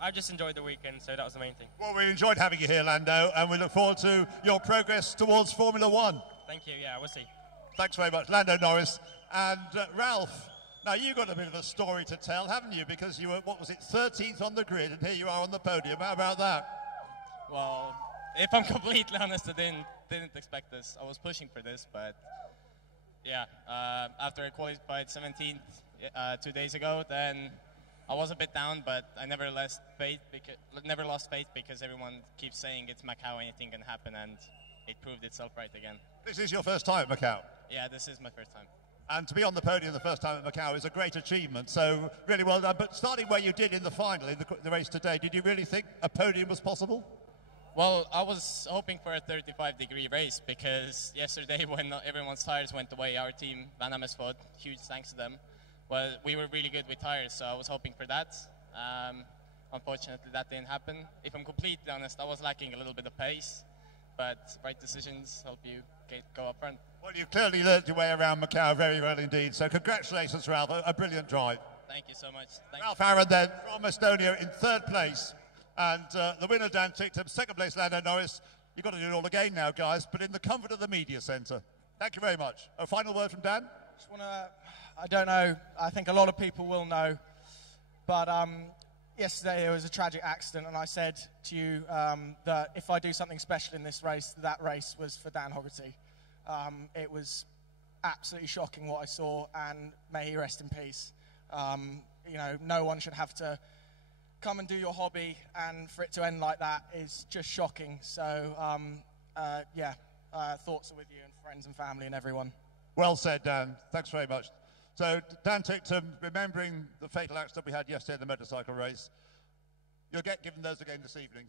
I just enjoyed the weekend, so that was the main thing. Well, we enjoyed having you here, Lando, and we look forward to your progress towards Formula 1. Thank you, yeah, we'll see. Thanks very much, Lando Norris. And Ralph, now you've got a bit of a story to tell, haven't you? Because you were, what was it, 13th on the grid, and here you are on the podium. How about that? Well, if I'm completely honest, I didn't expect this. I was pushing for this, but yeah, after I qualified 17th 2 days ago, then I was a bit down, but I never lost faith because everyone keeps saying it's Macau, anything can happen, and it proved itself right again. This is your first time at Macau? Yeah, this is my first time. And to be on the podium the first time at Macau is a great achievement, so really well done. But starting where you did in the final, in the race today, did you really think a podium was possible? Well, I was hoping for a 35-degree race because yesterday when everyone's tires went away, our team, Van Amersfoort, huge thanks to them, well, we were really good with tires, so I was hoping for that. Unfortunately, that didn't happen. If I'm completely honest, I was lacking a little bit of pace, but right decisions help you go up front. Well, you've clearly learned your way around Macau very well indeed, so congratulations, Ralph, a brilliant drive. Thank you so much. Ralph Aaron then from Estonia in third place, and the winner, Dan Ticktum, second place, Lando Norris. You've got to do it all again now, guys, but in the comfort of the media centre. Thank you very much. A final word from Dan? Just want to, I don't know, I think a lot of people will know, but yesterday there was a tragic accident, and I said to you that if I do something special in this race, that race was for Dan Hoggerty. It was absolutely shocking what I saw, and may he rest in peace. You know, no one should have to come and do your hobby, and for it to end like that is just shocking. So, thoughts are with you and friends and family and everyone. Well said, Dan. Thanks very much. So, Dan Tickton, remembering the fatal accident we had yesterday in the motorcycle race, you'll get given those again this evening.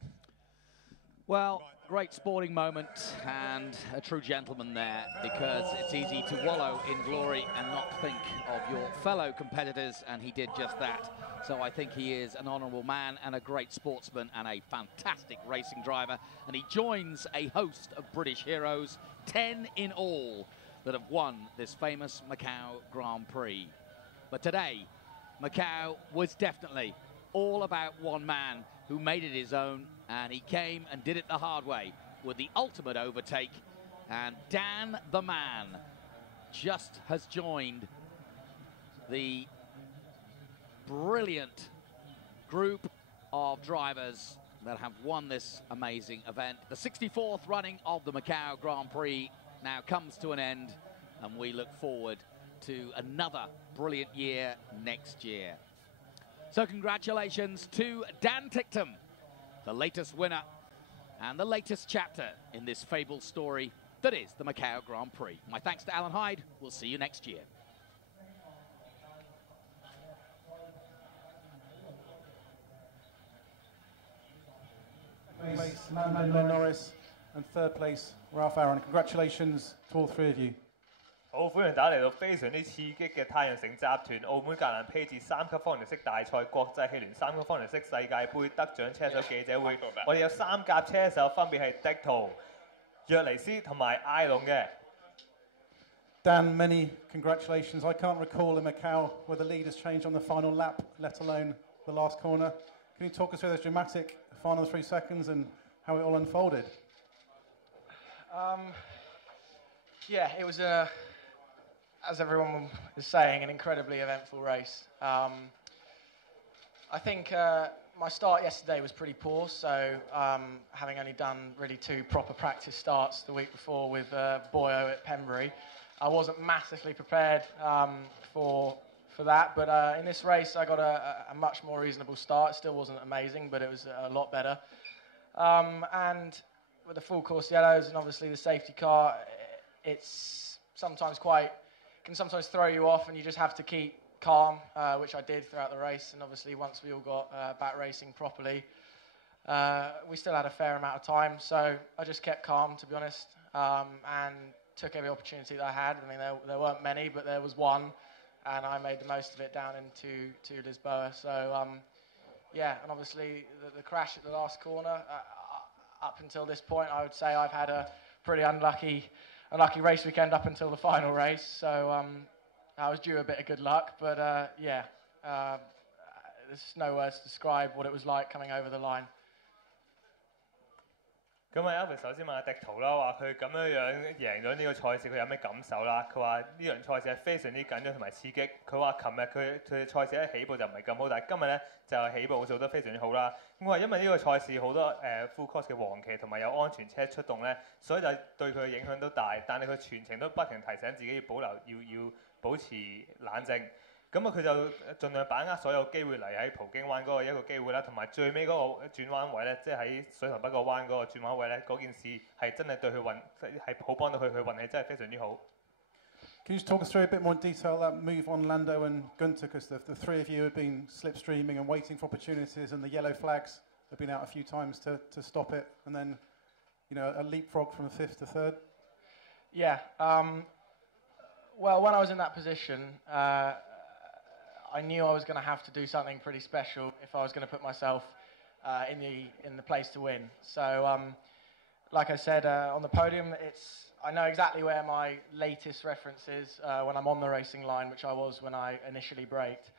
Well, great sporting moment and a true gentleman there, because it's easy to wallow in glory and not think of your fellow competitors, and he did just that. So I think he is an honourable man and a great sportsman and a fantastic racing driver, and he joins a host of British heroes, 10 in all, that have won this famous Macau Grand Prix. But today, Macau was definitely all about one man who made it his own, and he came and did it the hard way with the ultimate overtake. And Dan the Man just has joined the brilliant group of drivers that have won this amazing event. The 64th running of the Macau Grand Prix now comes to an end, and we look forward to another brilliant year next year. So congratulations to Dan Tickton, the latest winner and the latest chapter in this fabled story that is the Macau Grand Prix. My thanks to Alan Hyde. We'll see you next year. Second place, Lando Norris, and third place, Ralph Aaron. Congratulations to all three of you. 好，歡迎大家嚟到非常之刺激嘅太陽城集團澳門格蘭披治3級方程式大賽國際汽聯3級方程式世界盃得獎車手記者會。我哋有3甲車手，分別係迪圖、約尼斯同埋艾龍嘅。Dan, many congratulations. I can't recall in Macau where the leaders changed on the final lap, let alone the last corner. Can you talk us through those dramatic final 3 seconds and how it all unfolded? It was as everyone is saying, an incredibly eventful race. I think my start yesterday was pretty poor, so having only done really 2 proper practice starts the week before with Boyo at Pembury, I wasn't massively prepared for that, but in this race I got a much more reasonable start. It still wasn't amazing, but it was a lot better. And with the full course yellows and obviously the safety car, it's sometimes can sometimes throw you off, and you just have to keep calm, which I did throughout the race. And obviously once we all got back racing properly, we still had a fair amount of time, so I just kept calm, to be honest, and took every opportunity that I had. I mean, there weren't many, but there was one, and I made the most of it down into Lisboa. So and obviously the crash at the last corner, up until this point I would say I've had a pretty unlucky race weekend up until the final race, so I was due a bit of good luck, but there's no words to describe what it was like coming over the line. 咁啊 ，Elvis 首先問下迪圖啦，話佢咁樣贏咗呢個賽事，佢有咩感受啦？佢話呢場賽事係非常之緊張同埋刺激。佢話琴日佢賽事咧起步就唔係咁好，但係今日咧就起步做得非常之好啦。咁話因為呢個賽事好多full course 嘅黃旗同埋有安全車出動咧，所以就對佢影響都大。但係佢全程都不停提醒自己要保持冷靜。咁啊，佢就盡量把握所有機會嚟喺葡京灣嗰個一個機會啦，同埋最尾嗰個轉彎位咧，即係喺水塘北個灣嗰個轉彎位咧，嗰件事係真係對佢係好幫到佢運氣真係非常之好。Can you just talk us through a bit more in detail that move on Lando and Gunter, because the three of you have been slipstreaming and waiting for opportunities, and the yellow flags have been out a few times to stop it, and then a leapfrog from 5th to 3rd? Yeah. Well, when I was in that position, I knew I was going to have to do something pretty special if I was going to put myself in the place to win. So, like I said, on the podium, I know exactly where my latest reference is when I'm on the racing line, which I was when I initially braked,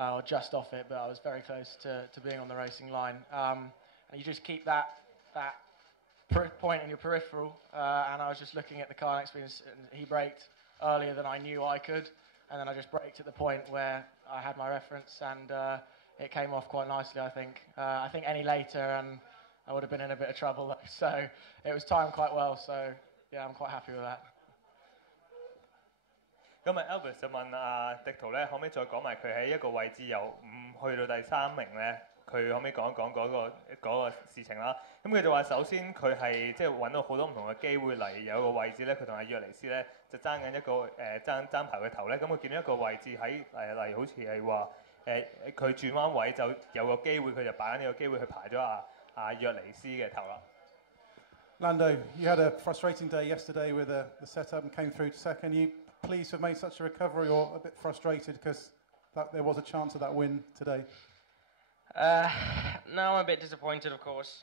or just off it, but I was very close to being on the racing line. And you just keep that point in your peripheral, and I was just looking at the car next to me, and he braked earlier than I knew I could. And then I just braked at the point where I had my reference, and it came off quite nicely, I think. I think any later, and I would have been in a bit of trouble, though. So it was timed quite well, so yeah, I'm quite happy with that. 咁啊 ，Elvis 就問阿迪圖咧，可唔可以再講埋佢喺一個位置由5去到第3名咧？佢佢可唔可以講一講嗰個事情啦？咁佢就話首先佢係即係揾到好多唔同嘅機會嚟有個位置咧，佢同阿約尼斯咧就爭緊一個爭排嘅頭咧，咁佢見到一個位置喺例如好似係話佢轉彎位就有個機會，佢就擺緊呢個機會去排咗阿約尼斯嘅頭啦。Lando, you had a frustrating day yesterday with the setup and came through to second. You pleased to have made such a recovery, or a bit frustrated because there was a chance of that win today? No, I'm a bit disappointed, of course.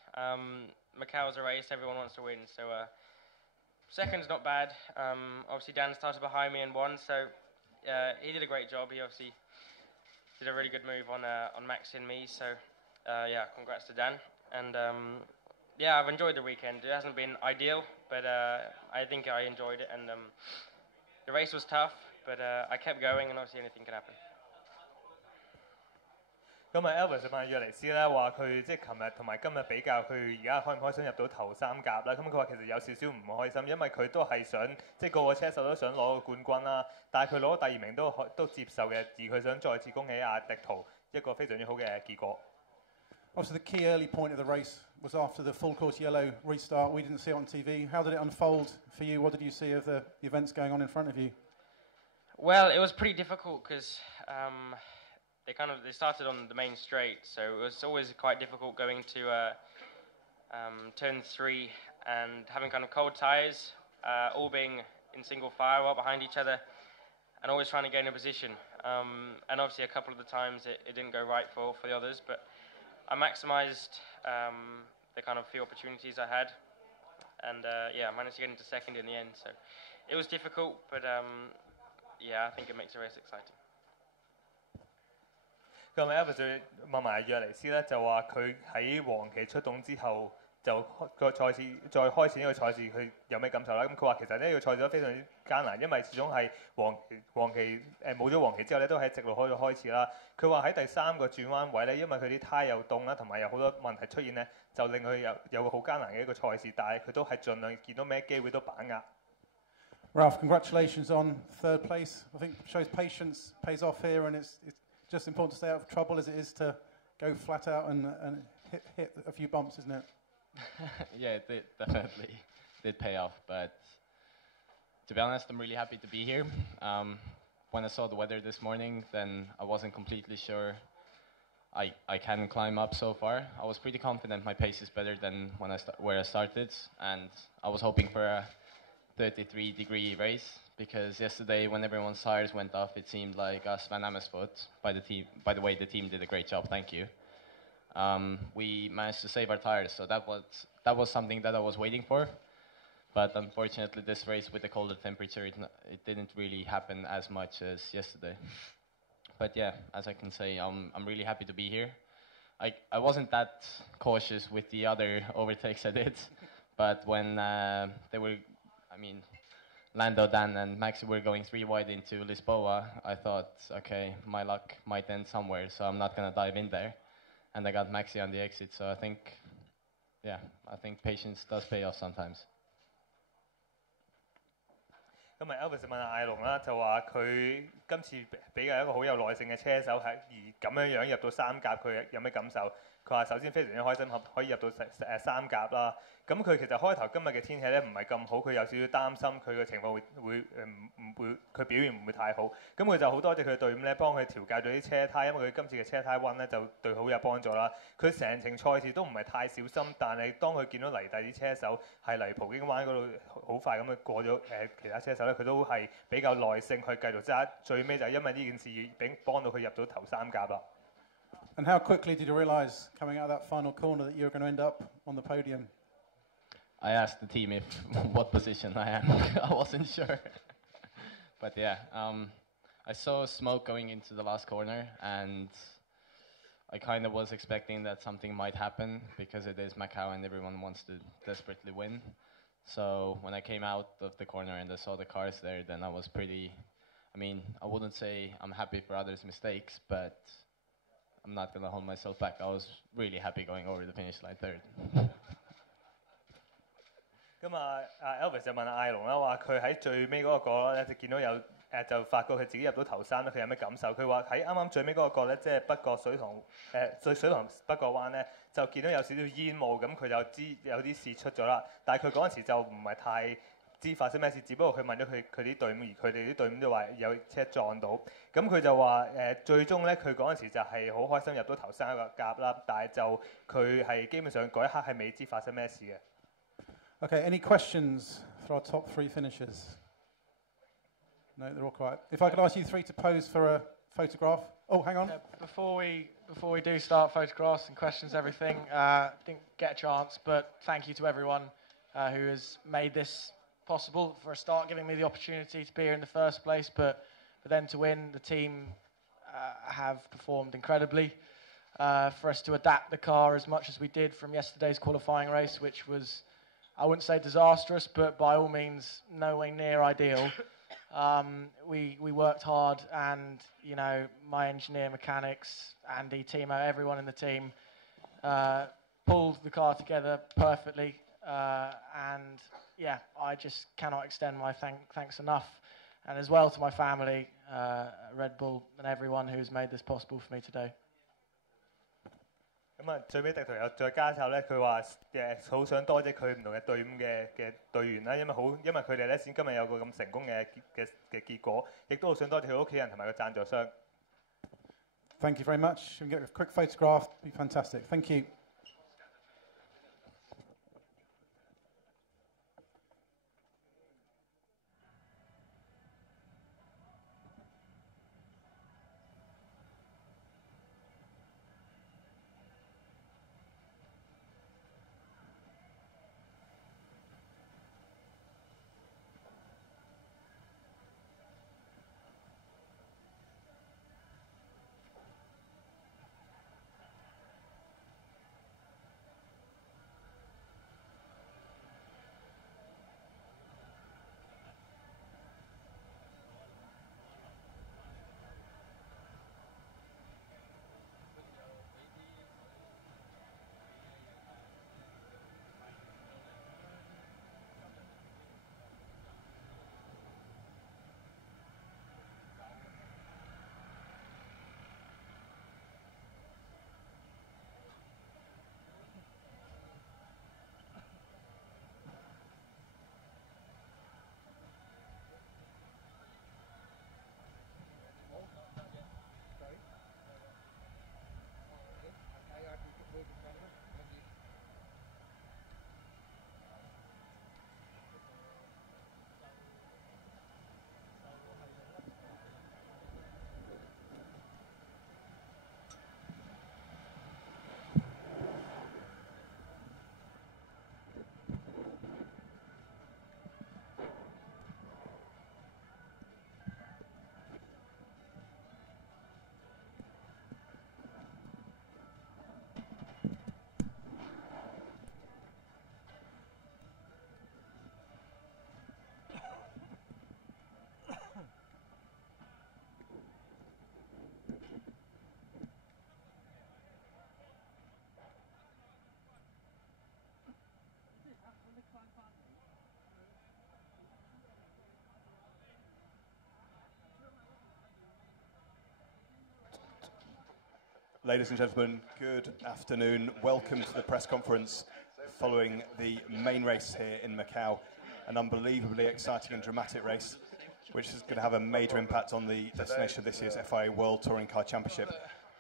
Macau's a race, everyone wants to win, so second's not bad. Obviously Dan started behind me and won, so he did a great job. He obviously did a really good move on Max and me, so yeah, congrats to Dan. And yeah, I've enjoyed the weekend. It hasn't been ideal, but I think I enjoyed it, and the race was tough, but I kept going, and obviously anything can happen. 咁啊 Elvis 就問約尼斯咧話佢即係琴日同埋今日比較，佢而家開唔開心入到頭三甲啦？咁佢話其實有少少唔開心，因為佢都係想即係個個車手都想攞個冠軍啦，但係佢攞第二名都接受嘅，而佢想再次恭喜阿迪圖一個非常之好嘅結果。Obviously, the key early point of the race was after the full course yellow restart. We didn't see it on TV. How did it unfold for you? What did you see of the events going on in front of you? Well, it was pretty difficult because they started on the main straight, so it was always quite difficult going to turn 3 and having kind of cold tyres, all being in single file right behind each other, and always trying to gain a position. And obviously a couple of the times it didn't go right for the others, but I maximised the kind of few opportunities I had, and yeah, I managed to get into second in the end. So it was difficult, but yeah, I think it makes the race exciting. 咁 Elvis 再問埋約尼斯咧，就話佢喺黃旗出動之後，就個賽事再開始呢個賽事，佢有咩感受啦？咁佢話其實呢個賽事都非常之艱難，因為始終係黃旗冇咗黃旗之後咧，都喺直路開始啦。佢話喺第3個轉彎位咧，因為佢啲胎又凍啦，同埋有好多問題出現咧，就令佢有個好艱難嘅一個賽事，但係佢都係盡量見到咩機會都把握。Ralph, congratulations on third place. I think shows patience pays off here, and it's just important to stay out of trouble as it is to go flat out and hit a few bumps, isn't it? Yeah, it did, definitely did pay off. But to be honest, I'm really happy to be here. When I saw the weather this morning, then I wasn't completely sure I can climb up so far. I was pretty confident my pace is better than where I started, and I was hoping for a 33-degree race, because yesterday when everyone's tires went off, it seemed like us Van Amersfoort, by the way, the team did a great job, thank you. We managed to save our tires, so that was something that I was waiting for. But unfortunately, this race with the colder temperature, it didn't really happen as much as yesterday. But yeah, as I can say, I'm really happy to be here. I wasn't that cautious with the other overtakes I did, but when Lando, Dan, and Maxi were going 3 wide into Lisboa, I thought, okay, my luck might end somewhere, so I'm not going to dive in there. And I got Maxi on the exit, so I think patience does pay off sometimes. 咁啊 Elvis 問阿艾龍啦，就話佢今次比較一個好有耐性嘅車手，而咁樣入到3甲，佢有咩感受？佢話首先非常之開心，可以入到3甲啦。咁佢其實開頭今日嘅天氣咧唔係咁好，佢有少少擔心佢嘅情況會佢表現唔會太好。咁佢就好多謝佢隊伍咧幫佢調教咗啲車胎，因為佢今次嘅車胎溫咧就對好有幫助啦。佢成程賽事都唔係太小心，但係當佢見到泥地啲車手係嚟葡京灣嗰度好快咁樣過咗其他車手咧，佢都係比較耐性去繼續揸。最尾就係因為呢件事幫到佢入到頭3甲啦。And how quickly did you realise coming out of that final corner that you were going to end up on the podium? I asked the team what position I am. I wasn't sure. But yeah, I saw smoke going into the last corner, and I kind of was expecting that something might happen because it is Macau and everyone wants to desperately win. So when I came out of the corner and I saw the cars there, then I was pretty, I wouldn't say I'm happy for others' mistakes, but I'm not going to hold myself back. I was really happy going over the finish line third. 咁啊 Elvis 就問阿艾龍啦，話佢喺最尾嗰個角咧就見到有就發覺佢自己入到頭3咧，佢有咩感受？佢話喺啱啱最尾嗰個角咧，即係北角水塘水塘北角灣咧，就見到有少少煙霧，咁佢就知有啲事出咗啦。但係佢嗰陣時就唔係太知發生咩事，只不過佢問咗佢啲隊伍，而佢哋啲隊伍都話有車撞到。咁佢就話最終咧，佢嗰陣時就係好開心入到頭3個甲啦，但係就佢係基本上嗰一刻係未知發生咩事嘅。Okay, any questions for our top 3 finishers? No, they're all quiet. If I could ask you 3 to pose for a photograph. Oh, hang on. Before we do start photographs and questions, everything, didn't get a chance, but thank you to everyone who has made this possible. For a start, giving me the opportunity to be here in the first place, but then to win, the team have performed incredibly. For us to adapt the car as much as we did from yesterday's qualifying race, which was, I wouldn't say disastrous, but by all means nowhere near ideal. We worked hard, and you know, my engineer, mechanics, Andy, Timo, everyone in the team pulled the car together perfectly, and yeah, I just cannot extend my thanks enough, and as well to my family, Red Bull, and everyone who's made this possible for me today. 咁啊，最尾迪圖有再加插咧，佢話好想多謝佢唔同嘅隊伍嘅隊員啦，因為佢哋咧先今日有個咁成功嘅結果，亦都好想多謝佢屋企人同埋個贊助商。Thank you very much. We can get a quick photograph. Be fantastic. Thank you. Ladies and gentlemen, good afternoon. Welcome to the press conference following the main race here in Macau. An unbelievably exciting and dramatic race, which is going to have a major impact on the destination of this year's FIA World Touring Car Championship.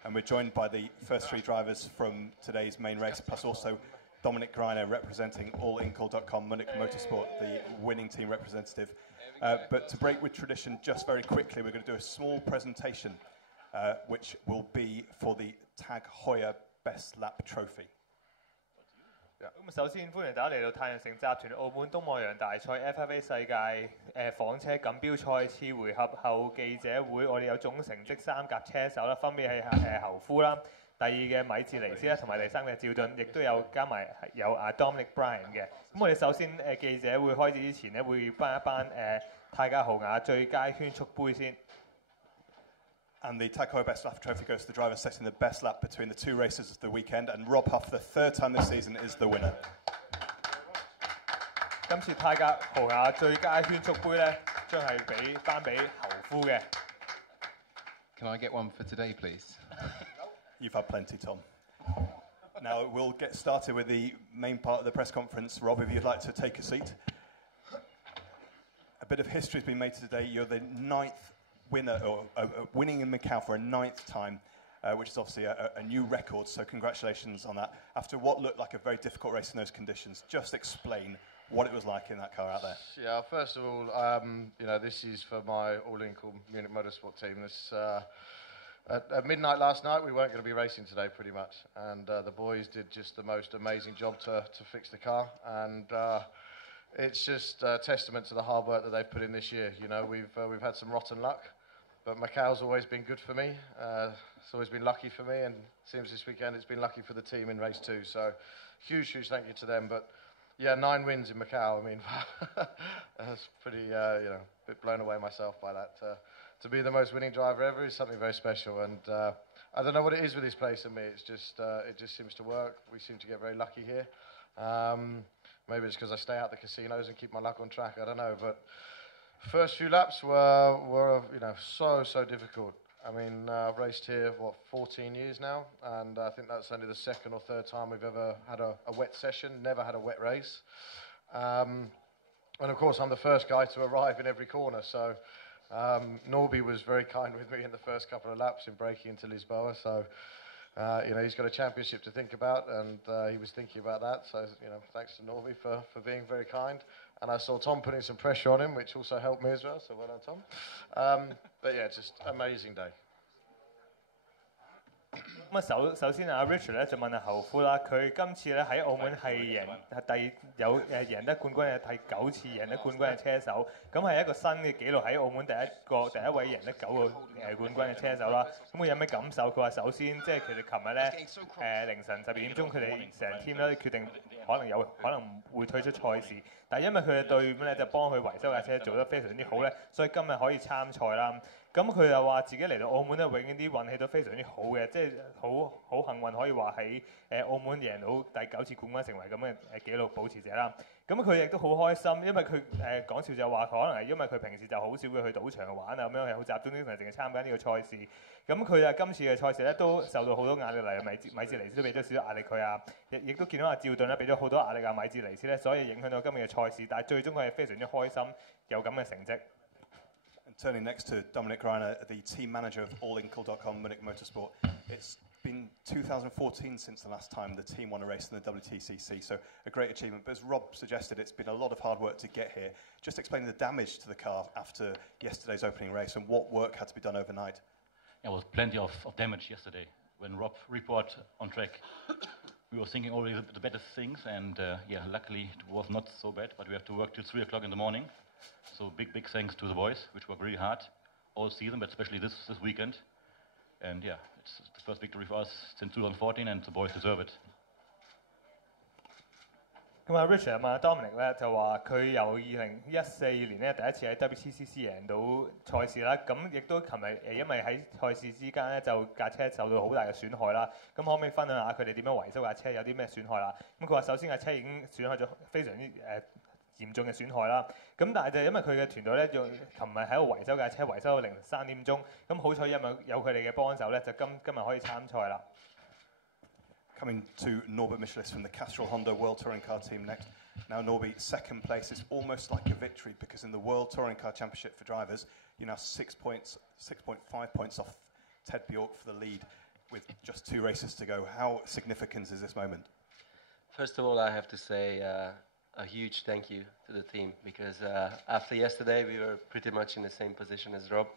And we're joined by the first 3 drivers from today's main race, plus also Dominic Greiner representing allincall.com, Munich Motorsport, the winning team representative. But to break with tradition, just very quickly, we're going to do a small presentation which will be for the Tag Heuer Best Lap Trophy. 咁首先歡迎大家嚟到太陽城集團澳門東望洋大賽 FIA 世界房車錦標賽次回合後記者會，我哋有總成績3甲車手啦，分別係侯夫啦，第2嘅米治尼斯啦，同埋第3嘅趙頓，亦都有加埋有Dominic Bryan 嘅。咁我哋首先記者會開始之前咧，會頒一頒泰格豪雅最佳圈速杯先。And the Tag Heuer Best Lap Trophy goes to the driver setting the best lap between the 2 races of the weekend, and Rob Huff, the 3rd time this season, is the winner. 今次泰格豪雅最佳圈速杯咧，將係頒俾侯褲嘅。Can I get one for today, please? You've had plenty, Tom. Now we'll get started with the main part of the press conference. Rob, if you'd like to take a seat. A bit of history has been made today. You're the 9th winner, or winning in Macau for a 9th time, which is obviously a new record, so congratulations on that. After what looked like a very difficult race in those conditions, just explain what it was like in that car out there. Yeah, first of all, you know, this is for my all-Inkle Munich Motorsport team. This, at midnight last night, we weren't going to be racing today, pretty much, and the boys did just the most amazing job to fix the car, and it's just a testament to the hard work that they've put in this year. You know, we've had some rotten luck, but Macau's always been good for me. It's always been lucky for me, and it seems this weekend it's been lucky for the team in race 2. So, huge thank you to them. But yeah, 9 wins in Macau. I mean, that's pretty, you know, a bit blown away myself by that. To be the most winning driver ever is something very special, and I don't know what it is with this place and me. It's just, it just seems to work. We seem to get very lucky here. Maybe it's because I stay out the casinos and keep my luck on track. I don't know, but first few laps were you know, so difficult. I mean, I've raced here, 14 years now, and I think that's only the 2nd or 3rd time we've ever had a wet session, never had a wet race. And of course, I'm the first guy to arrive in every corner, so Norby was very kind with me in the first couple of laps in braking into Lisboa, so you know, he's got a championship to think about, and he was thinking about that, so you know, thanks to Norby for being very kind. And I saw Tom putting some pressure on him, which also helped me as well, so well done, Tom. But yeah, just amazing day. 咁啊，首先啊 ，Richard 咧就問阿侯夫啦，佢今次咧喺澳門係贏得冠軍嘅第9次贏得冠軍嘅車手，咁係一個新嘅紀錄喺澳門第一位贏得9個冠軍嘅車手啦。咁佢有咩感受？佢話首先即係其實琴日咧凌晨12點鐘，佢哋成 team 咧決定可能會退出賽事，但係因為佢嘅隊伍咧就幫佢維修架車做得非常之好咧，所以今日可以參賽啦。咁佢又話自己嚟到澳門咧，永遠啲運氣都非常之好嘅，即係好幸運可以話喺澳門贏到第9次冠軍，成為咁嘅紀錄保持者啦。咁佢亦都好開心，因為佢講笑就話可能係因為佢平時就好少會去賭場玩啊，咁樣係好集中精神，淨係參加呢個賽事。咁佢啊今次嘅賽事咧都受到好多壓力嚟，米志尼斯都俾咗少少壓力佢啊，亦都見到阿趙頓咧俾咗好多壓力啊米志尼斯咧，所以影響到今日嘅賽事。但係最終佢係非常之開心，有咁嘅成績。Turning next to Dominic Reiner, the team manager of allinkle.com Munich Motorsport. It's been 2014 since the last time the team won a race in the WTCC, so a great achievement. But as Rob suggested, it's been a lot of hard work to get here. Just explain the damage to the car after yesterday's opening race and what work had to be done overnight. There was plenty of damage yesterday. When Rob reported on track, we were thinking already the better things, and yeah, luckily it was not so bad, but we have to work till 3 o'clock in the morning. So big thanks to the boys, which worked really hard all season, but especially this weekend. And yeah, it's the first victory for us since 2014, and the boys deserve it. 咁啊 Richard 啊 Dominic 咧就話佢由2014年咧第一次喺 WTCC 贏到賽事啦，咁亦都琴日因為喺賽事之間咧就架車受到好大嘅損害啦，咁可唔可以分享下佢哋點樣維修架車，有啲咩損害啦？咁佢話首先架車已經損害咗非常之嚴重嘅損害啦，咁但係就因為佢嘅團隊咧，琴日喺度維修架車，維修到凌晨3點鐘，咁好彩因為有佢哋嘅幫手咧，就今日可以參賽啦。Coming to Norbert Michelis from the Castrol Honda World Touring Car Team next. Now, Norby, second place is almost like a victory because in the World Touring Car Championship for drivers, you're now 6.5 points off Ted Bjork for the lead with just 2 races to go. How significant is this moment? First of all, I have to say a huge thank you to the team because after yesterday, we were pretty much in the same position as Rob,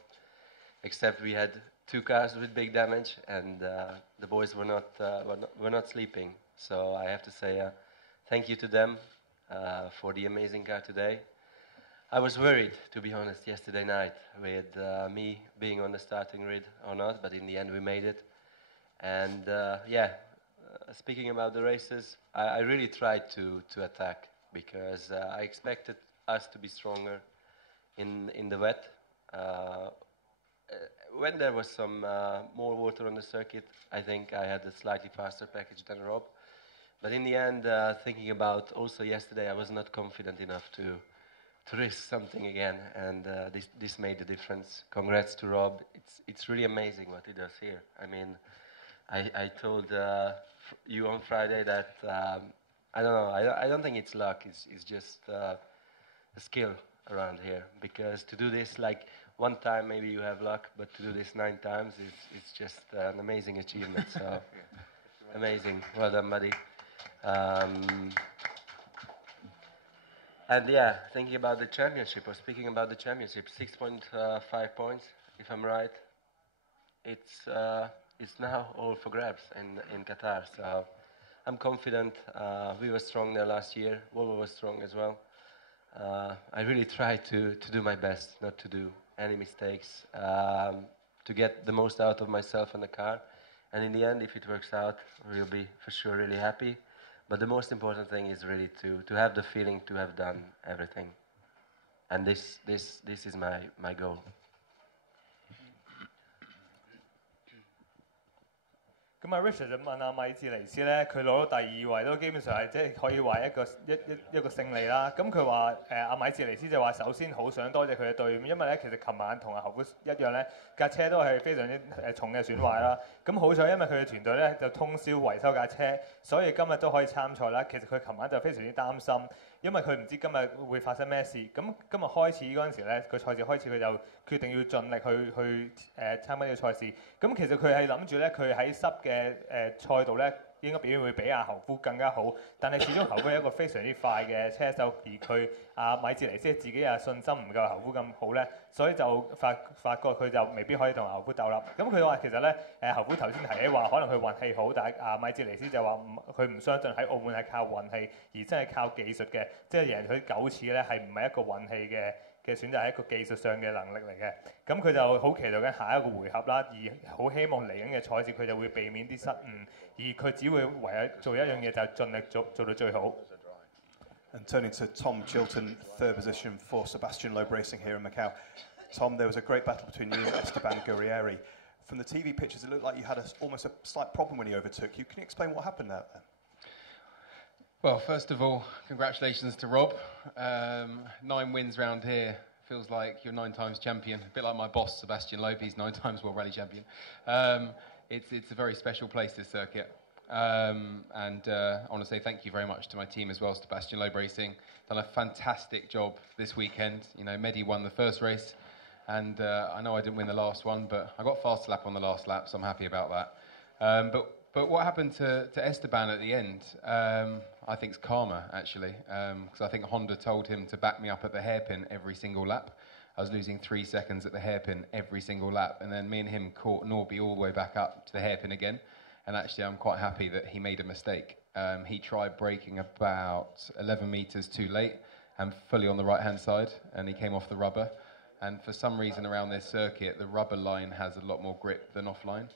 except we had 2 cars with big damage, and the boys were not sleeping. So I have to say thank you to them for the amazing car today. I was worried, to be honest, yesterday night with me being on the starting grid or not, but in the end we made it. And yeah, speaking about the races, I really tried to attack because I expected us to be stronger in the wet. When there was some more water on the circuit, I think I had a slightly faster package than Rob. But in the end, thinking about also yesterday, I was not confident enough to risk something again, and this made the difference. Congrats to Rob. It's really amazing what he does here. I mean, I told you on Friday that I don't know. I don't think it's luck. It's just a skill around here, because to do this like one time maybe you have luck, but to do this 9 times it's just an amazing achievement. So amazing. Well done, buddy. And yeah, thinking about the championship, or speaking about the championship, 6.5 points, if I'm right. It's now all for grabs in Qatar. So I'm confident. We were strong there last year. Volvo was strong as well. I really try to do my best, not to do any mistakes, to get the most out of myself and the car. And in the end, if it works out, we'll be for sure really happy. But the most important thing is really to have the feeling to have done everything. And this is my goal. 咁啊 Richard 就問阿米志尼斯咧，佢攞到第2位都基本上係即係可以話一個勝利啦。咁佢話阿米志尼斯就話首先好想多謝佢嘅隊伍，因為咧其實琴晚同阿侯夫一樣咧，架車都係非常之重嘅損壞啦。咁好彩因為佢嘅團隊咧就通宵維修架車，所以今日都可以參賽啦。其實佢琴晚就非常之擔心，因為佢唔知今日會發生咩事。咁今日開始嗰陣時咧，個賽事開始佢就決定要盡力去參加呢個賽事。咁其實佢係諗住咧，佢喺濕嘅賽道咧應該表現會比阿侯夫更加好，但係始終侯夫係一個非常之快嘅車手，而佢阿米志尼斯自己啊信心唔夠侯夫咁好咧，所以就發覺佢就未必可以同侯夫鬥啦。咁佢話其實咧侯夫頭先提起話可能佢運氣好，但係阿米志尼斯就話佢唔相信喺澳門係靠運氣，而真係靠技術嘅，即係贏佢9次咧係唔係一個運氣嘅選擇，係一個技術上嘅能力嚟嘅。咁佢就好期待緊下一個回合啦，而好希望嚟緊嘅賽事佢就會避免啲失誤，而佢只會唯有做一樣嘢就係盡力做到最好。And turning to Tom Chilton, third position for Sebastian Loeb Racing here in Macau. Tom, there was a great battle between you and Esteban Guerrieri. From the TV pictures, it looked like you had almost a slight problem when he overtook you. Can you explain what happened there then? Well, first of all, congratulations to Rob. 9 wins round here. Feels like you're 9 times champion. A bit like my boss, Sebastian Loeb, he's 9 times World Rally Champion. It's a very special place, this circuit. And I want to say thank you very much to my team as well, Sebastian Loeb Racing. Done a fantastic job this weekend. You know, Mehdi won the first race, and I know I didn't win the last one, but I got fast lap on the last lap, so I'm happy about that. But what happened to Esteban at the end, I think it's karma, actually, because I think Honda told him to back me up at the hairpin every single lap. I was losing 3 seconds at the hairpin every single lap, and then me and him caught Norby all the way back up to the hairpin again. And actually, I'm quite happy that he made a mistake. He tried braking about 11 metres too late and fully on the right-hand side, and he came off the rubber. And for some reason around this circuit, the rubber line has a lot more grip than offline.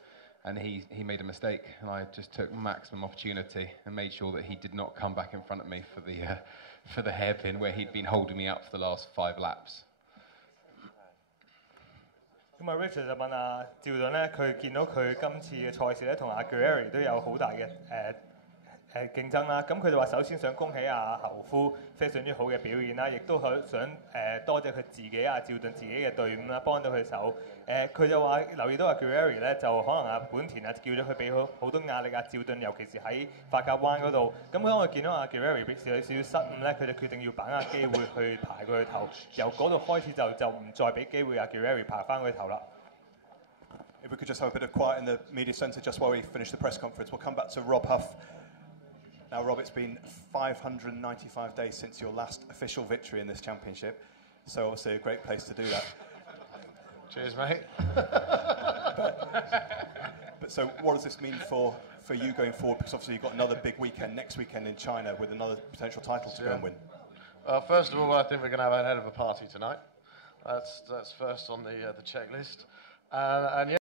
And he made a mistake, and I just took maximum opportunity and made sure that he did not come back in front of me for the hairpin where he'd been holding me up for the last 5 laps. 咁啊 Richard 就問阿趙頓咧，佢見到佢今次嘅賽事咧，同阿 Guerrieri 都有好大嘅競爭啦。咁佢就話首先想恭喜阿侯夫非常之好嘅表現啦，亦都想多謝佢自己阿趙頓自己嘅隊伍啦，幫到佢手。佢就話留意到阿 Guerrieri 咧，就可能阿本田啊叫咗佢俾好多壓力阿趙頓，尤其是喺法甲灣嗰度。咁當我見到阿 Guerrieri 有少少失誤咧，佢就決定要把握機會去爬佢嘅頭，由嗰度開始就唔再俾機會阿 Guerrieri 爬翻佢頭啦。If we could just have a bit of quiet in the media centre just while we finish the press conference. We'll come back to Rob Huff. Now, Rob, it's been 595 days since your last official victory in this championship, so obviously a great place to do that. Cheers, mate. But so what does this mean for you going forward? Because obviously you've got another big weekend next weekend in China with another potential title to go and win. Well, first of all, I think we're going to have a hell of a party tonight. That's first on the checklist. And yeah.